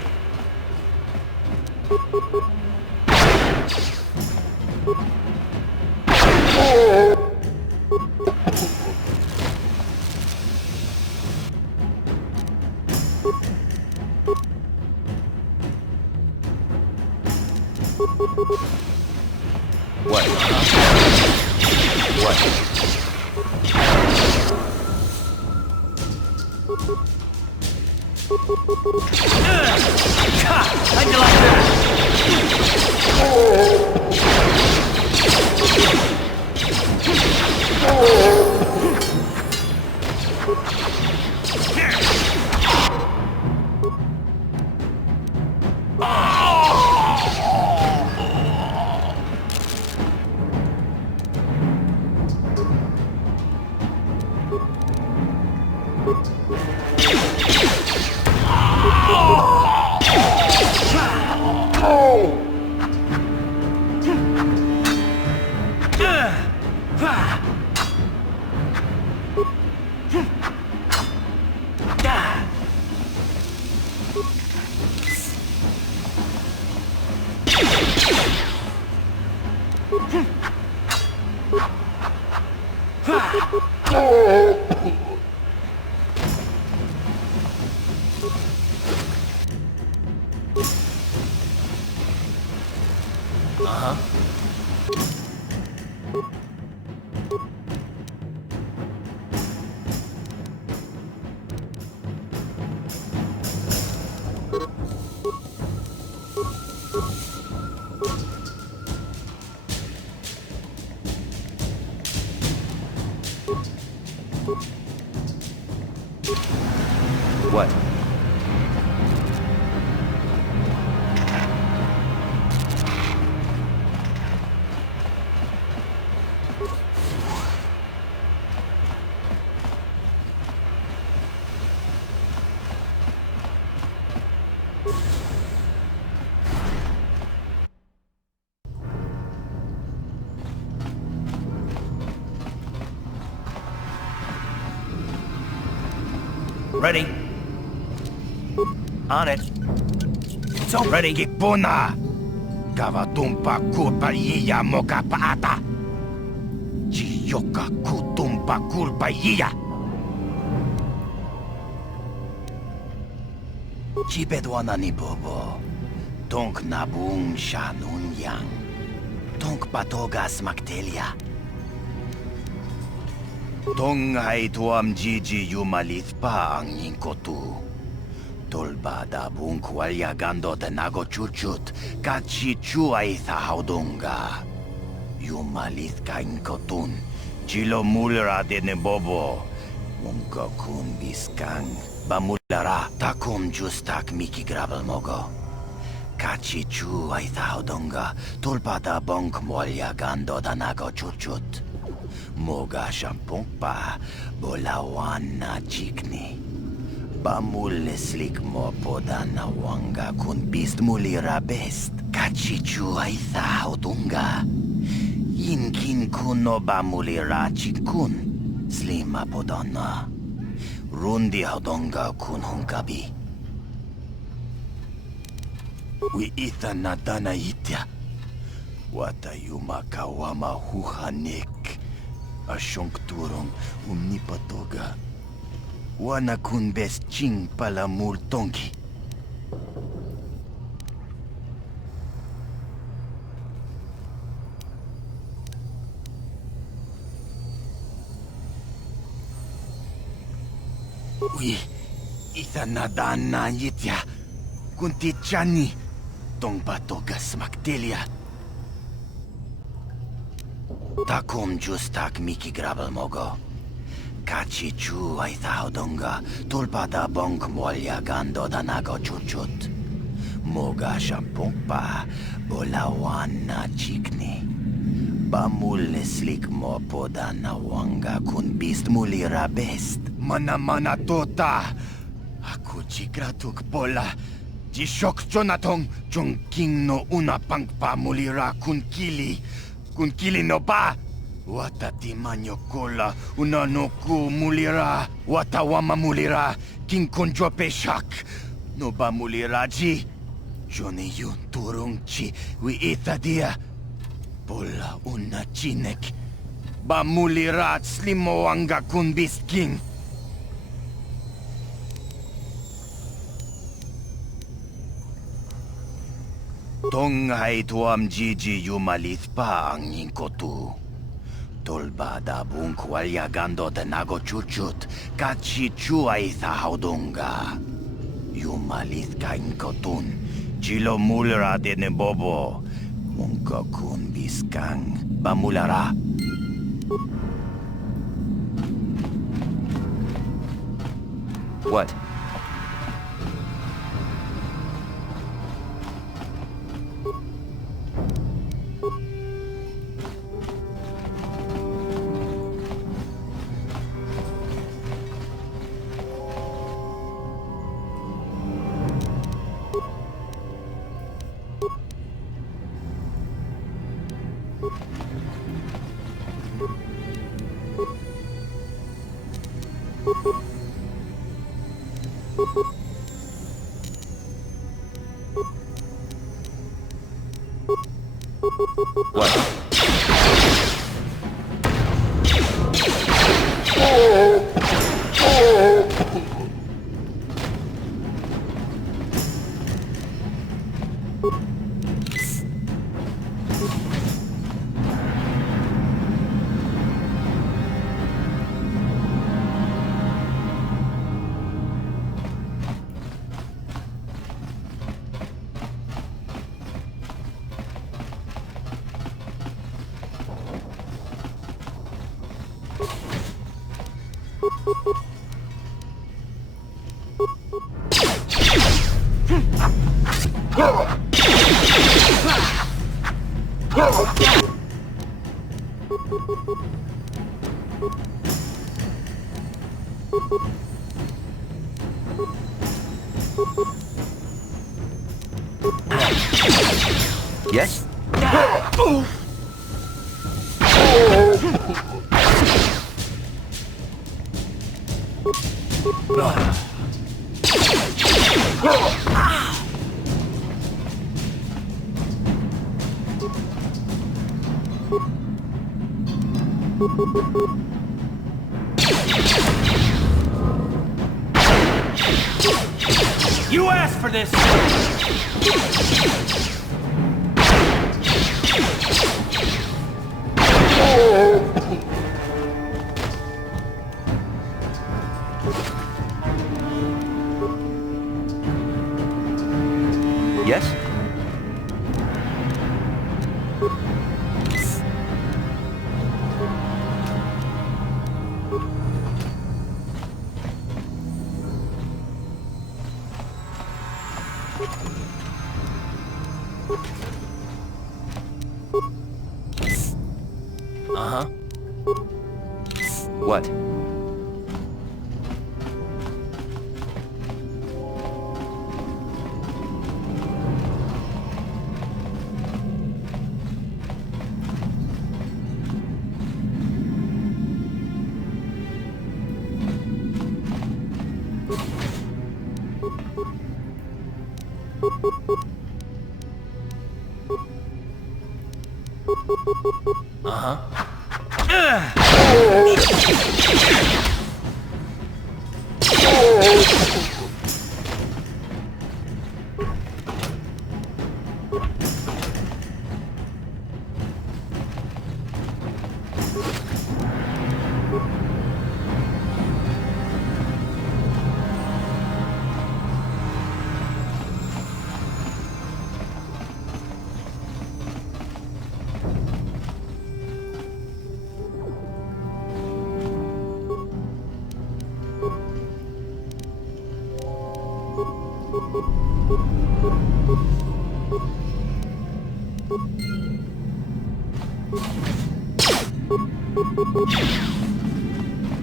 What? What? How'd you like that? What? Ready? On it. It's all ready. Gipuna! Kavatumpa kulpa yiya moka paata! Chiyoka kutumpa kulpa yiya! Chibedwana ni bobo. Tonk nabung shanun yang. Tonk patogas maktelia. Tong ay tuam jiji yumalit pa ang ningkotu. Tolbada bunkwalya gando de nago chuchut, kachi chuaitha haudunga. Yumalith kainkotun, chilo mulra de nebobo. Munka kun biskang, bamulara, takum justak miki grabel mogo. Kachi chuaitha haudunga, tolbada bunk mwalya gando da nago chuchut. Moga shampungpa, bolawana jikni. Bamul slik mo podana wanga kun bist mulira best. Kachichu aitha haudunga. Inkin kuno bamulira chikun. Slima podana. Rundi haudunga kun hunkabi. Wi itha nadana itya. Wata yumakawama huhanek. Ashonkturong umnipatoga. Wana kun best ching pala multongi. Ui, itha nadana yitya. Kunti chani. Tong patoga smaktelia. Takum justak miki grabel mogo. Kachi chu aitha haudunga, tulpada bonk mwalya gando da nago chuchut. Moga shampungpa, bolawana chikni. Bamul slik mo podana wanga kun bist mulira best. Mana tota. Aku chikratuk bola. Jishok jonatong, jong king no una pangpa mulira kun kili. Kun kili no ba. Watati manyokola unanoku mulira watawama mulira king konjo peshak no ba muliraji joni yun turungchi wi itadia pola una chinek ba mulira slimo anga kun bisking Tonghai tuam jiji yumalith pa ang inkotu Tolbada bunkwalya gando de nago chuchut, kachi chuaitha haudunga. Yumalith kainkotun, chilo mulra de nebobo. Munka kun biskang, bamulara. What? Yes? You asked for this! Yes? Uh-huh. What? Uh-huh.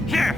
Here!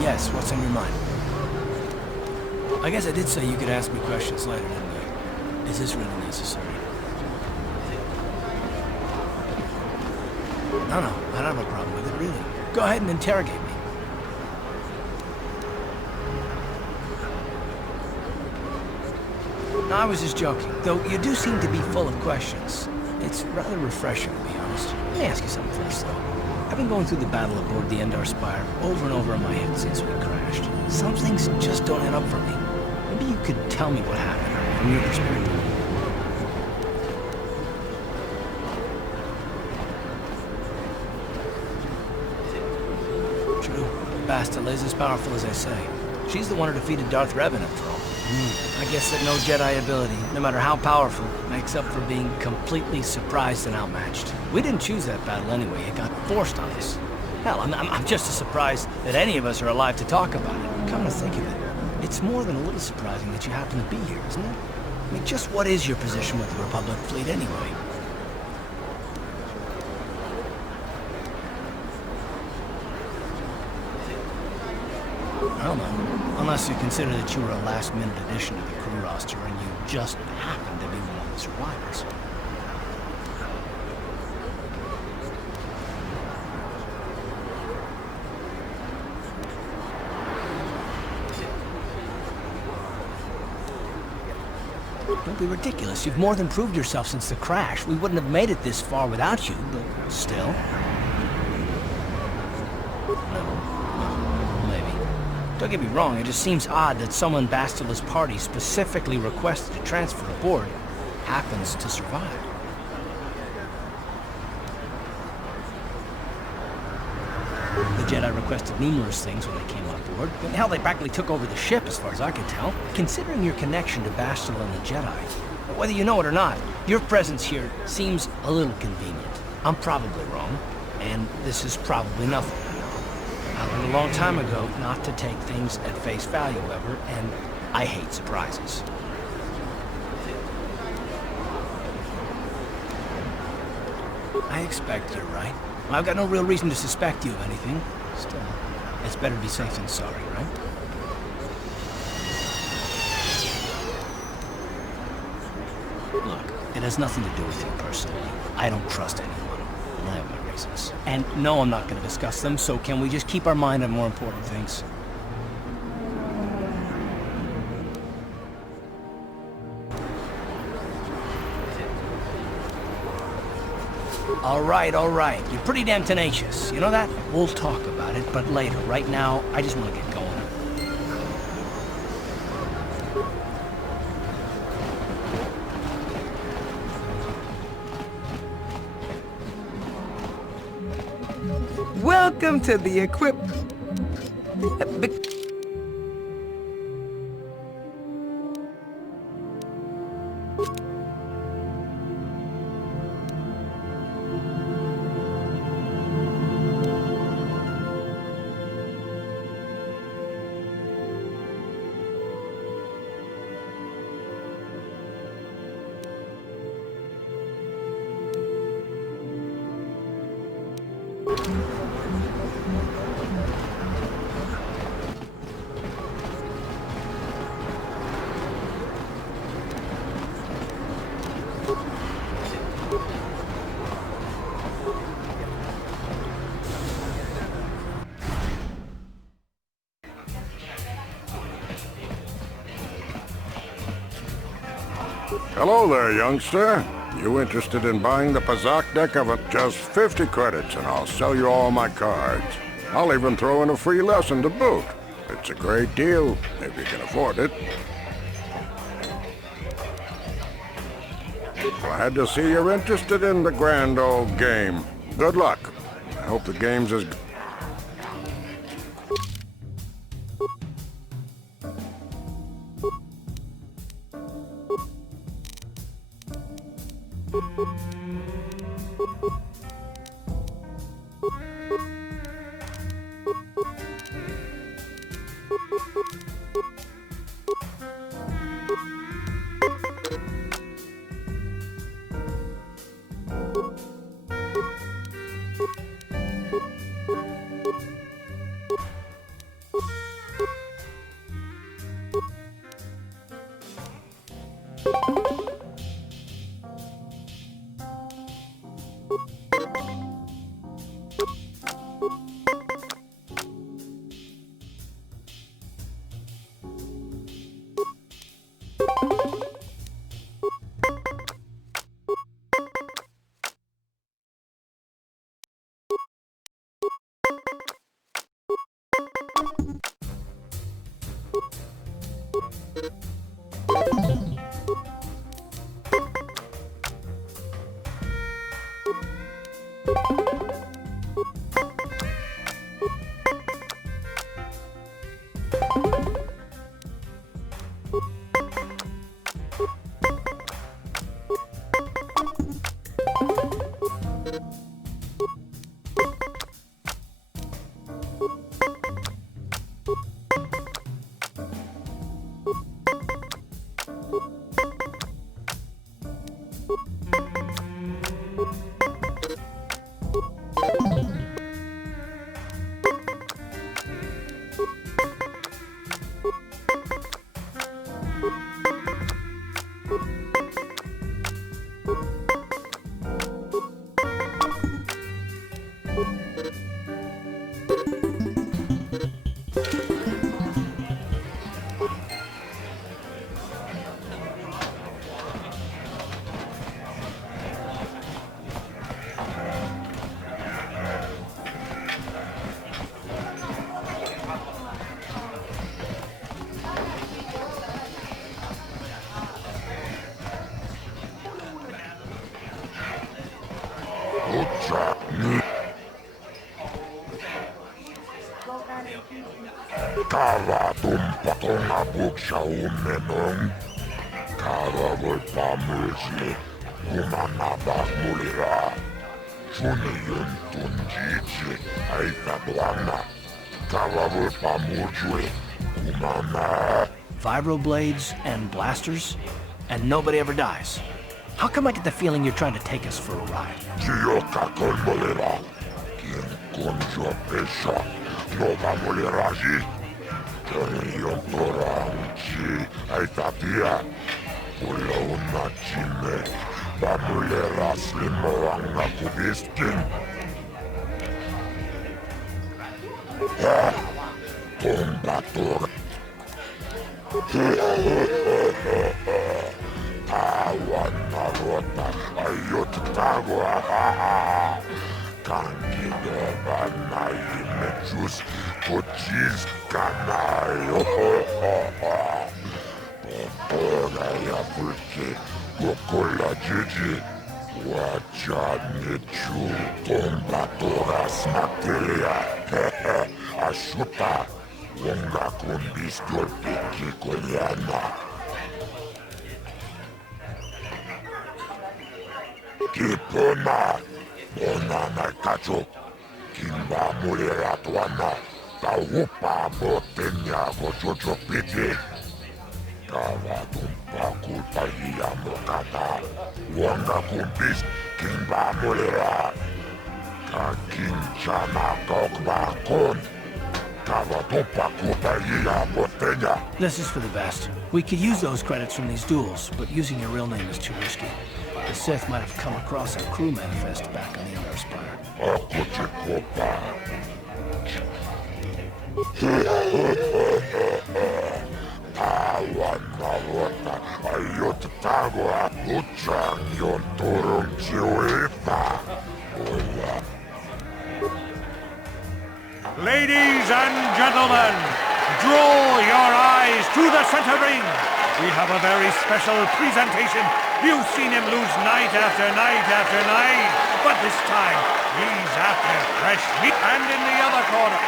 Yes, what's on your mind? I guess I did say you could ask me questions later, didn't I? Is this really necessary? No, I don't have a problem with it, really. Go ahead and interrogate me. No, I was just joking, though you do seem to be full of questions. It's rather refreshing, to be honest. Let me ask you something first, though. I've been going through the battle aboard the Endar Spire over and over in my head since we crashed. Some things just don't add up for me. Maybe you could tell me what happened from your perspective. True. Bastila is as powerful as I say. She's the one who defeated Darth Revan, after all. I guess that no Jedi ability, no matter how powerful, makes up for being completely surprised and outmatched. We didn't choose that battle anyway. It got forced on us. Hell, I'm just as surprised that any of us are alive to talk about it. Come to think of it, it's more than a little surprising that you happen to be here, isn't it? I mean, just what is your position with the Republic fleet anyway? I don't know. Unless you consider that you were a last-minute addition to the crew roster and you just happened to be one of the survivors. Don't be ridiculous. You've more than proved yourself since the crash. We wouldn't have made it this far without you, but still. Don't get me wrong, it just seems odd that someone Bastila's party specifically requested to transfer aboard happens to survive. The Jedi requested numerous things when they came on board, but hell, they practically took over the ship as far as I can tell. Considering your connection to Bastila and the Jedi, whether you know it or not, your presence here seems a little convenient. I'm probably wrong, and this is probably nothing. I learned a long time ago not to take things at face value ever, and I hate surprises. I expect you're right. I've got no real reason to suspect you of anything. Still, it's better to be safe than sorry, right? Look, it has nothing to do with you personally. I don't trust anyone. I have my reasons. And no, I'm not going to discuss them, so can we just keep our mind on more important things? All right. You're pretty damn tenacious. You know that? We'll talk about it, but later. Right now, I just want to get going. Welcome to the Hello there, youngster. You interested in buying the Pazak deck of it? Just 50 credits and I'll sell you all my cards. I'll even throw in a free lesson to boot. It's a great deal, if you can afford it. Glad to see you're interested in the grand old game. Good luck. I hope the game's as good. Kava tumpatonga buksa ummenong. Kava voi pamulsi. Kumanabak mulira. Suniyun tunjitsi. Aita tuanna. Kava voi pamulsi. Kumana. Vibroblades and blasters? And nobody ever dies? How come I get the feeling you're trying to take us for a ride? Kiyoka kon mulira. Kien konjo pesha. Nova muliraji. Yon toranchi. Aita tia. Pula una chime. Bamulera slimoanga kubiskin. Combator. Tawana rota. Ayot tagwa. Kanki doba na imechus. Kochis kanayo. Popora ya pulke. Gokola jiji. Wachanichu. Combatoras materia. Ashuta. Wonga kumbistol piki kolyana. Kipona. Ona na kacho. Kimba mulera tuana. Taupa botenya gochocho piti. Kava tumpa kulpa hiya mokata. Wonga kumbis. Kimba mulera. Kakinchana kokba kon. This is for the best. We could use those credits from these duels, but using your real name is too risky. The Sith might have come across our crew manifest back on the Endar Spire. Ladies and gentlemen, draw your eyes to the center ring. We have a very special presentation. You've seen him lose night after night after night, but this time he's after fresh meat. And in the other corner,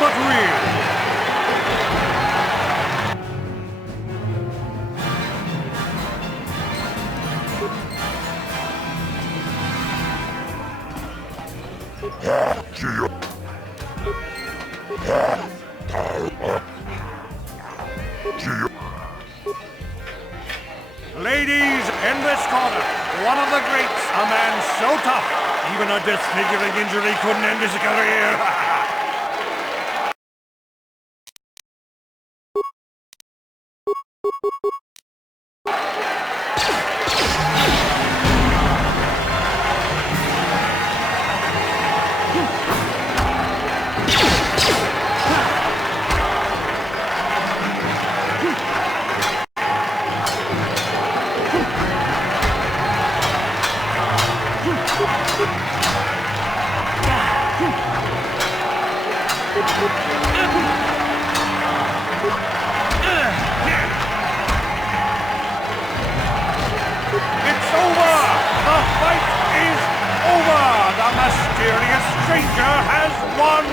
but real. Ladies, in this corner, one of the greats, a man so tough, even a disfiguring injury couldn't end his career. It's over! The fight is over! The mysterious stranger has won!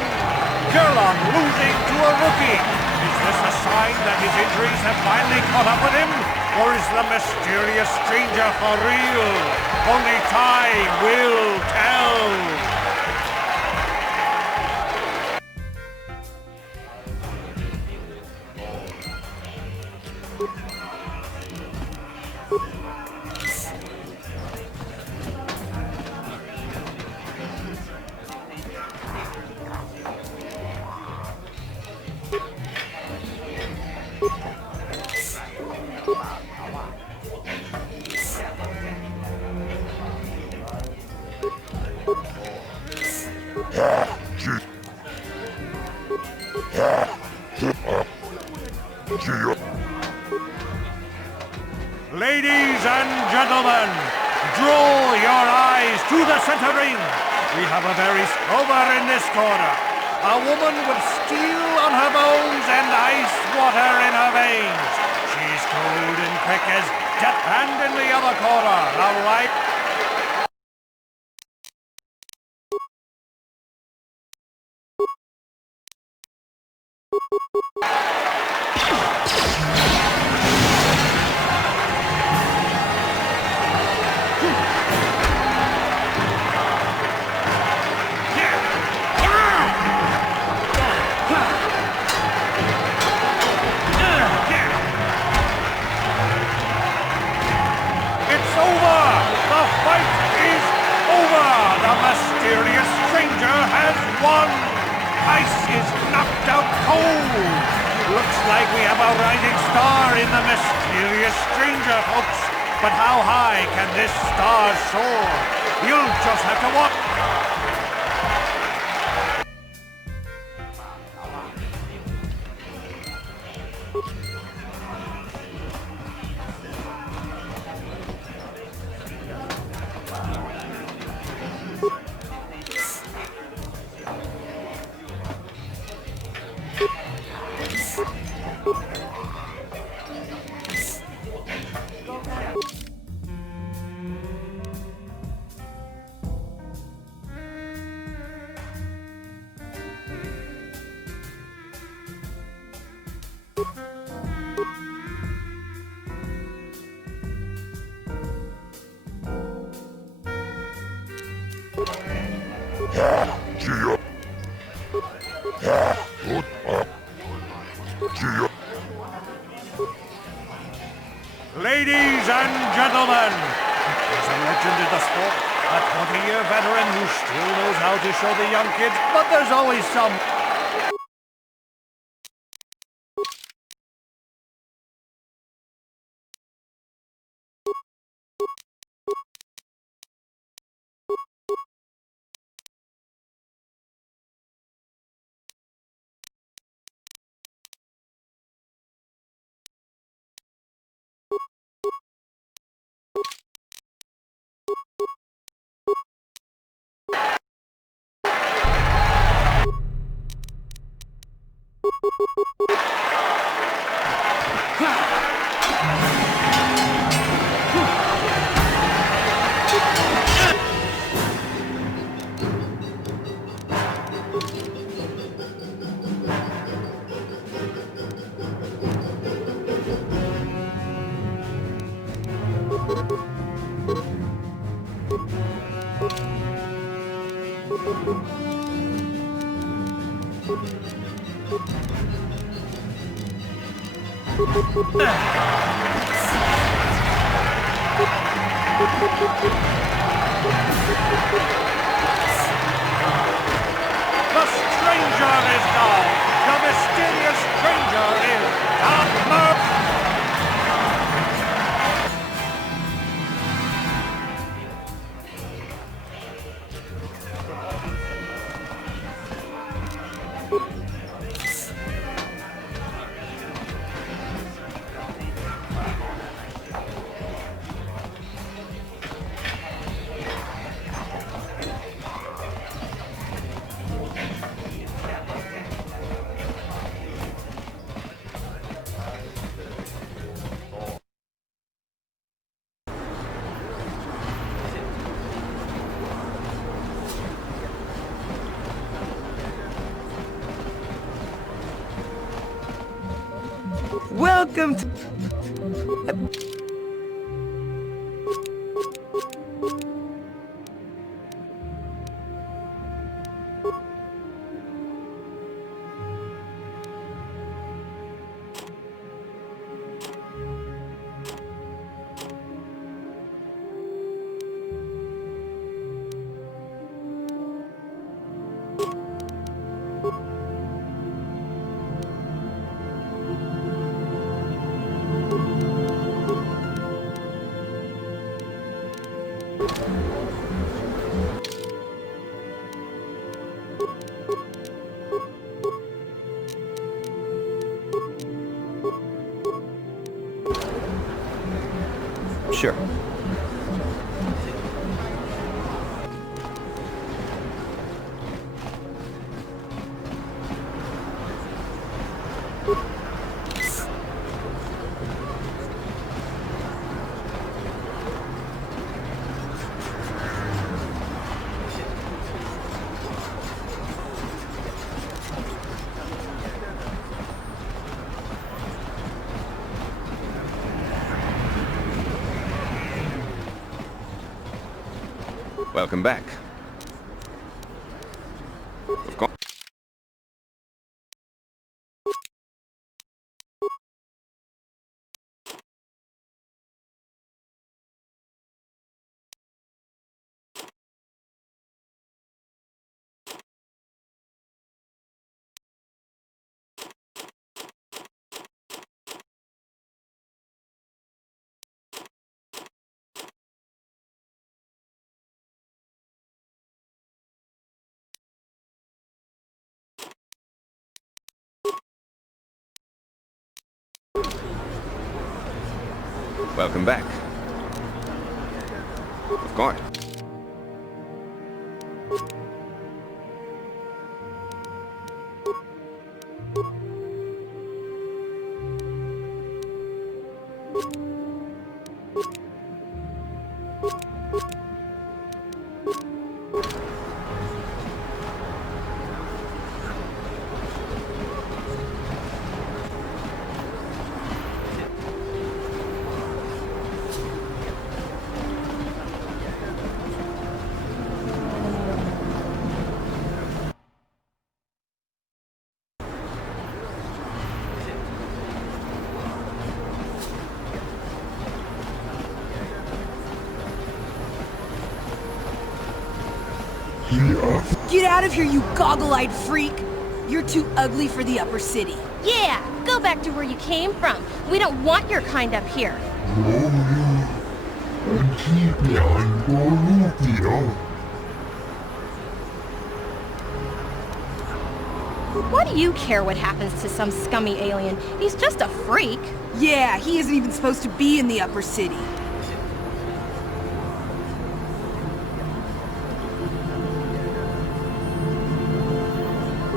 Gerlon losing to a rookie! Is this a sign that his injuries have finally caught up with him? Or is the mysterious stranger for real? Only time will tell! Ladies and gentlemen, draw your eyes to the center ring. We have a very scrubber in this corner. A woman with steel on her bones and ice water in her veins. She's cold and quick as death. And in the other corner, a right... mysterious stranger has won! Ice is knocked out cold! Looks like we have a rising star in the mysterious stranger, folks. But how high can this star soar? You'll just have to watch. Ladies and gentlemen, there's a legend in the sport, a 20-year veteran who still knows how to show the young kids, but there's always some... The stranger is down! The mysterious stranger is down! Welcome to... Sure. Welcome back. Of course. Welcome back. Of course. Get out of here, you goggle-eyed freak! You're too ugly for the upper city. Yeah, go back to where you came from. We don't want your kind up here. Why do you care what happens to some scummy alien? He's just a freak. Yeah, he isn't even supposed to be in the upper city.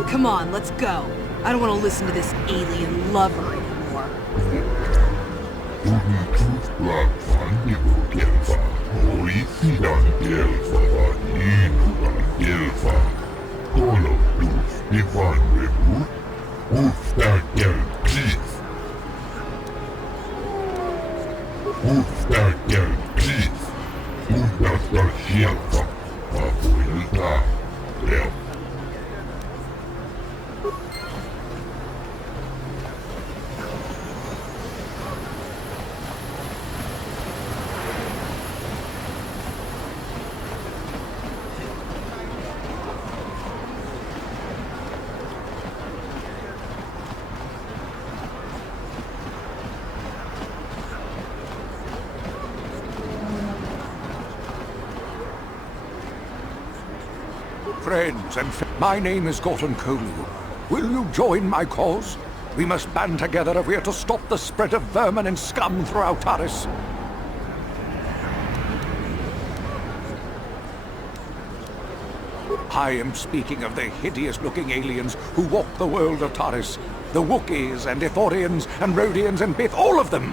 Come on, let's go. I don't want to listen to this alien lover anymore. Friends and my name is Gorton Kolu. Will you join my cause? We must band together if we are to stop the spread of vermin and scum throughout Taris. I am speaking of the hideous-looking aliens who walk the world of Taris. The Wookiees and Ithorians and Rhodians and Bith, all of them!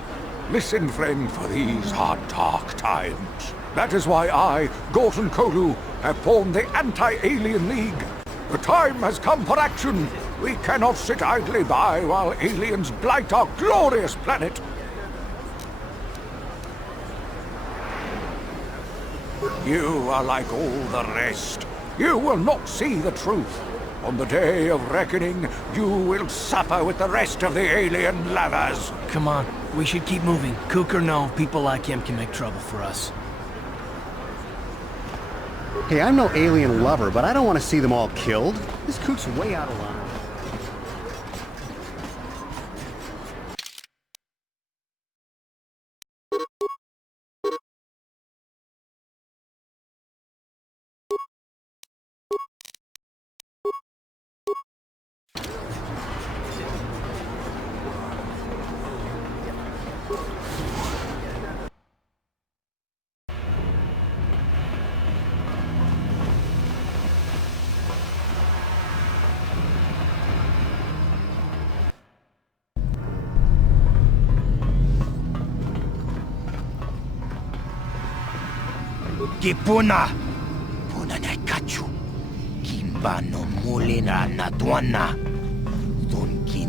Listen, friend, for these are dark times. That is why I, Gorton Kolu, have formed the Anti-Alien League. The time has come for action. We cannot sit idly by while aliens blight our glorious planet. You are like all the rest. You will not see the truth. On the day of reckoning, you will suffer with the rest of the alien lovers. Come on, we should keep moving. Kook or no, people like him can make trouble for us. Hey, I'm no alien lover, but I don't want to see them all killed. This kook's way out of line. Kipuna! Puna na kachu. Kimba no mulina na tuana. Tunkin.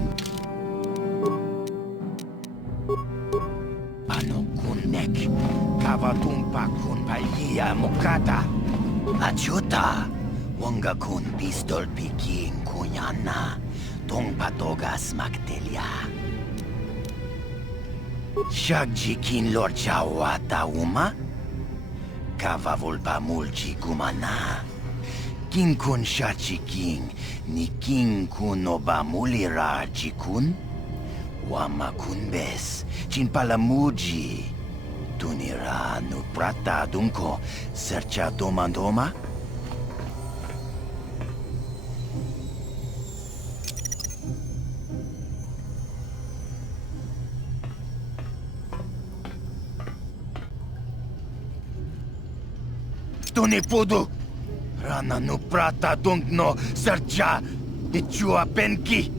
Ano kunek. Kavatumpa kun palia mokata. Achuta. Wanga kun pistol piking kunyana. Tong patogas magtelia. Shagjikin lor chawata uma? Kava volpa mulchi kumana. Kin kun shachiking, ni kin kun oba mulira jikun? Wama kun bes, chin palamuji. Tunira nu prata dunko, sercha domandoma? Tuni pudu! Rana nu prata dunkno sercha ichua penki!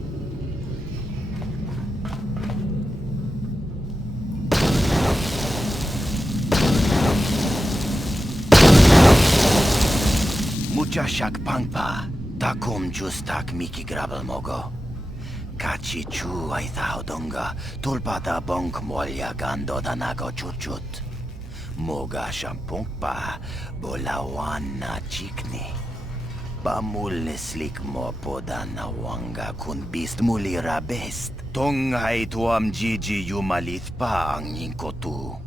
Mucha shak pangpa, takum justak miki grabel mogo. Kachi chu ay thaudonga, tulpada bonk molya gando danago chuchut. Moga shampungpa, bolawan na chikni. Pamulneslik mo poda na wanga kun bist mulira best. Tonghay tuam jiji yumalit pa ang yingkotu.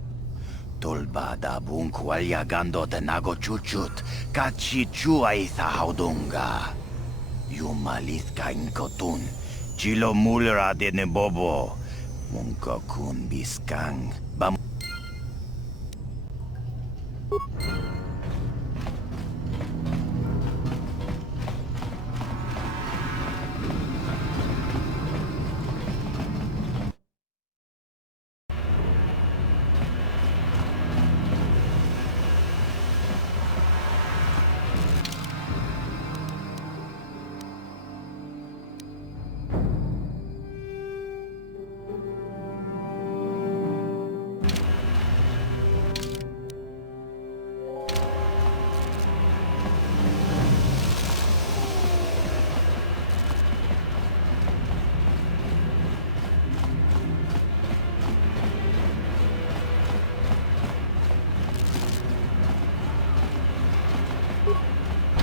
Tolbada bunk walyagando tenago chuchut, kachi chuay thaudunga. Yumalit ka inkotun, chilo mulira de nebobo. Munka kun biskang, bam.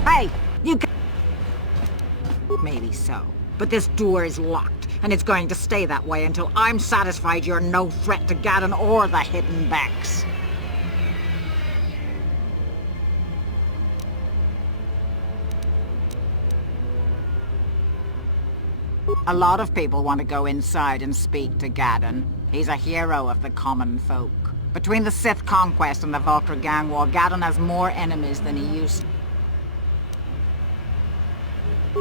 Hey, you can... Maybe so, but this door is locked, and it's going to stay that way until I'm satisfied you're no threat to Gaddon or the Hidden Becks. A lot of people want to go inside and speak to Gaddon. He's a hero of the common folk. Between the Sith conquest and the Valkyr gang war, Gaddon has more enemies than he used to.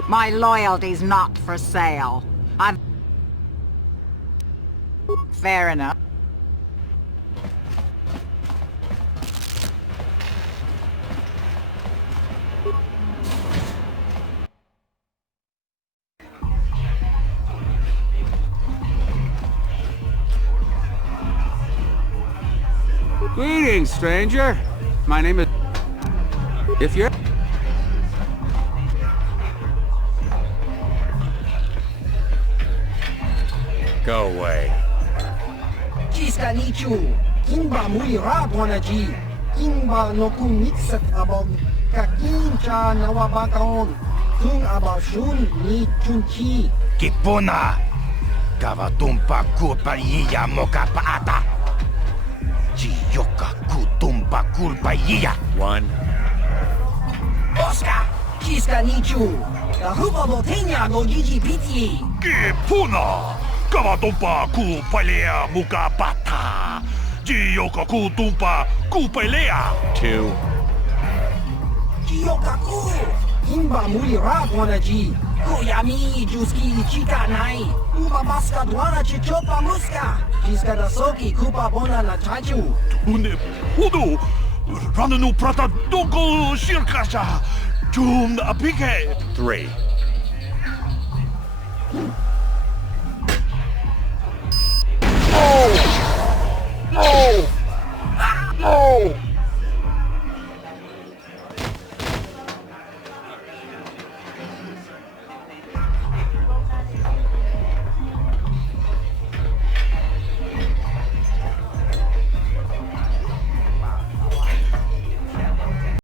My loyalty's not for sale. Fair enough. Greetings, stranger. My name is... If you're... Go away. Jiska nichu, kimba muli radwanaji, kimba no kun mixet abog, kakincha nawabakon, kung abashun ni chunchi. Kipuna! Kavatumpa kulpaiya mokapaata! Chiyoka kutumpa kulpaiya! One. Oscar! Jiska nichu, the hupa botenya go jiji piti. Kipuna! Kavatumpa kupalea mukapata. Jiyoka kutumpa kupelea. Two. Jiyoka ku. Kimba muli radwanaji. Kuyami juski chika nai. Uba baska dwana chichopa muska. Jiska da soki kupa bona na chaju. Tune pudu. Rananu prata donko shirkasha. Chum apike. Three.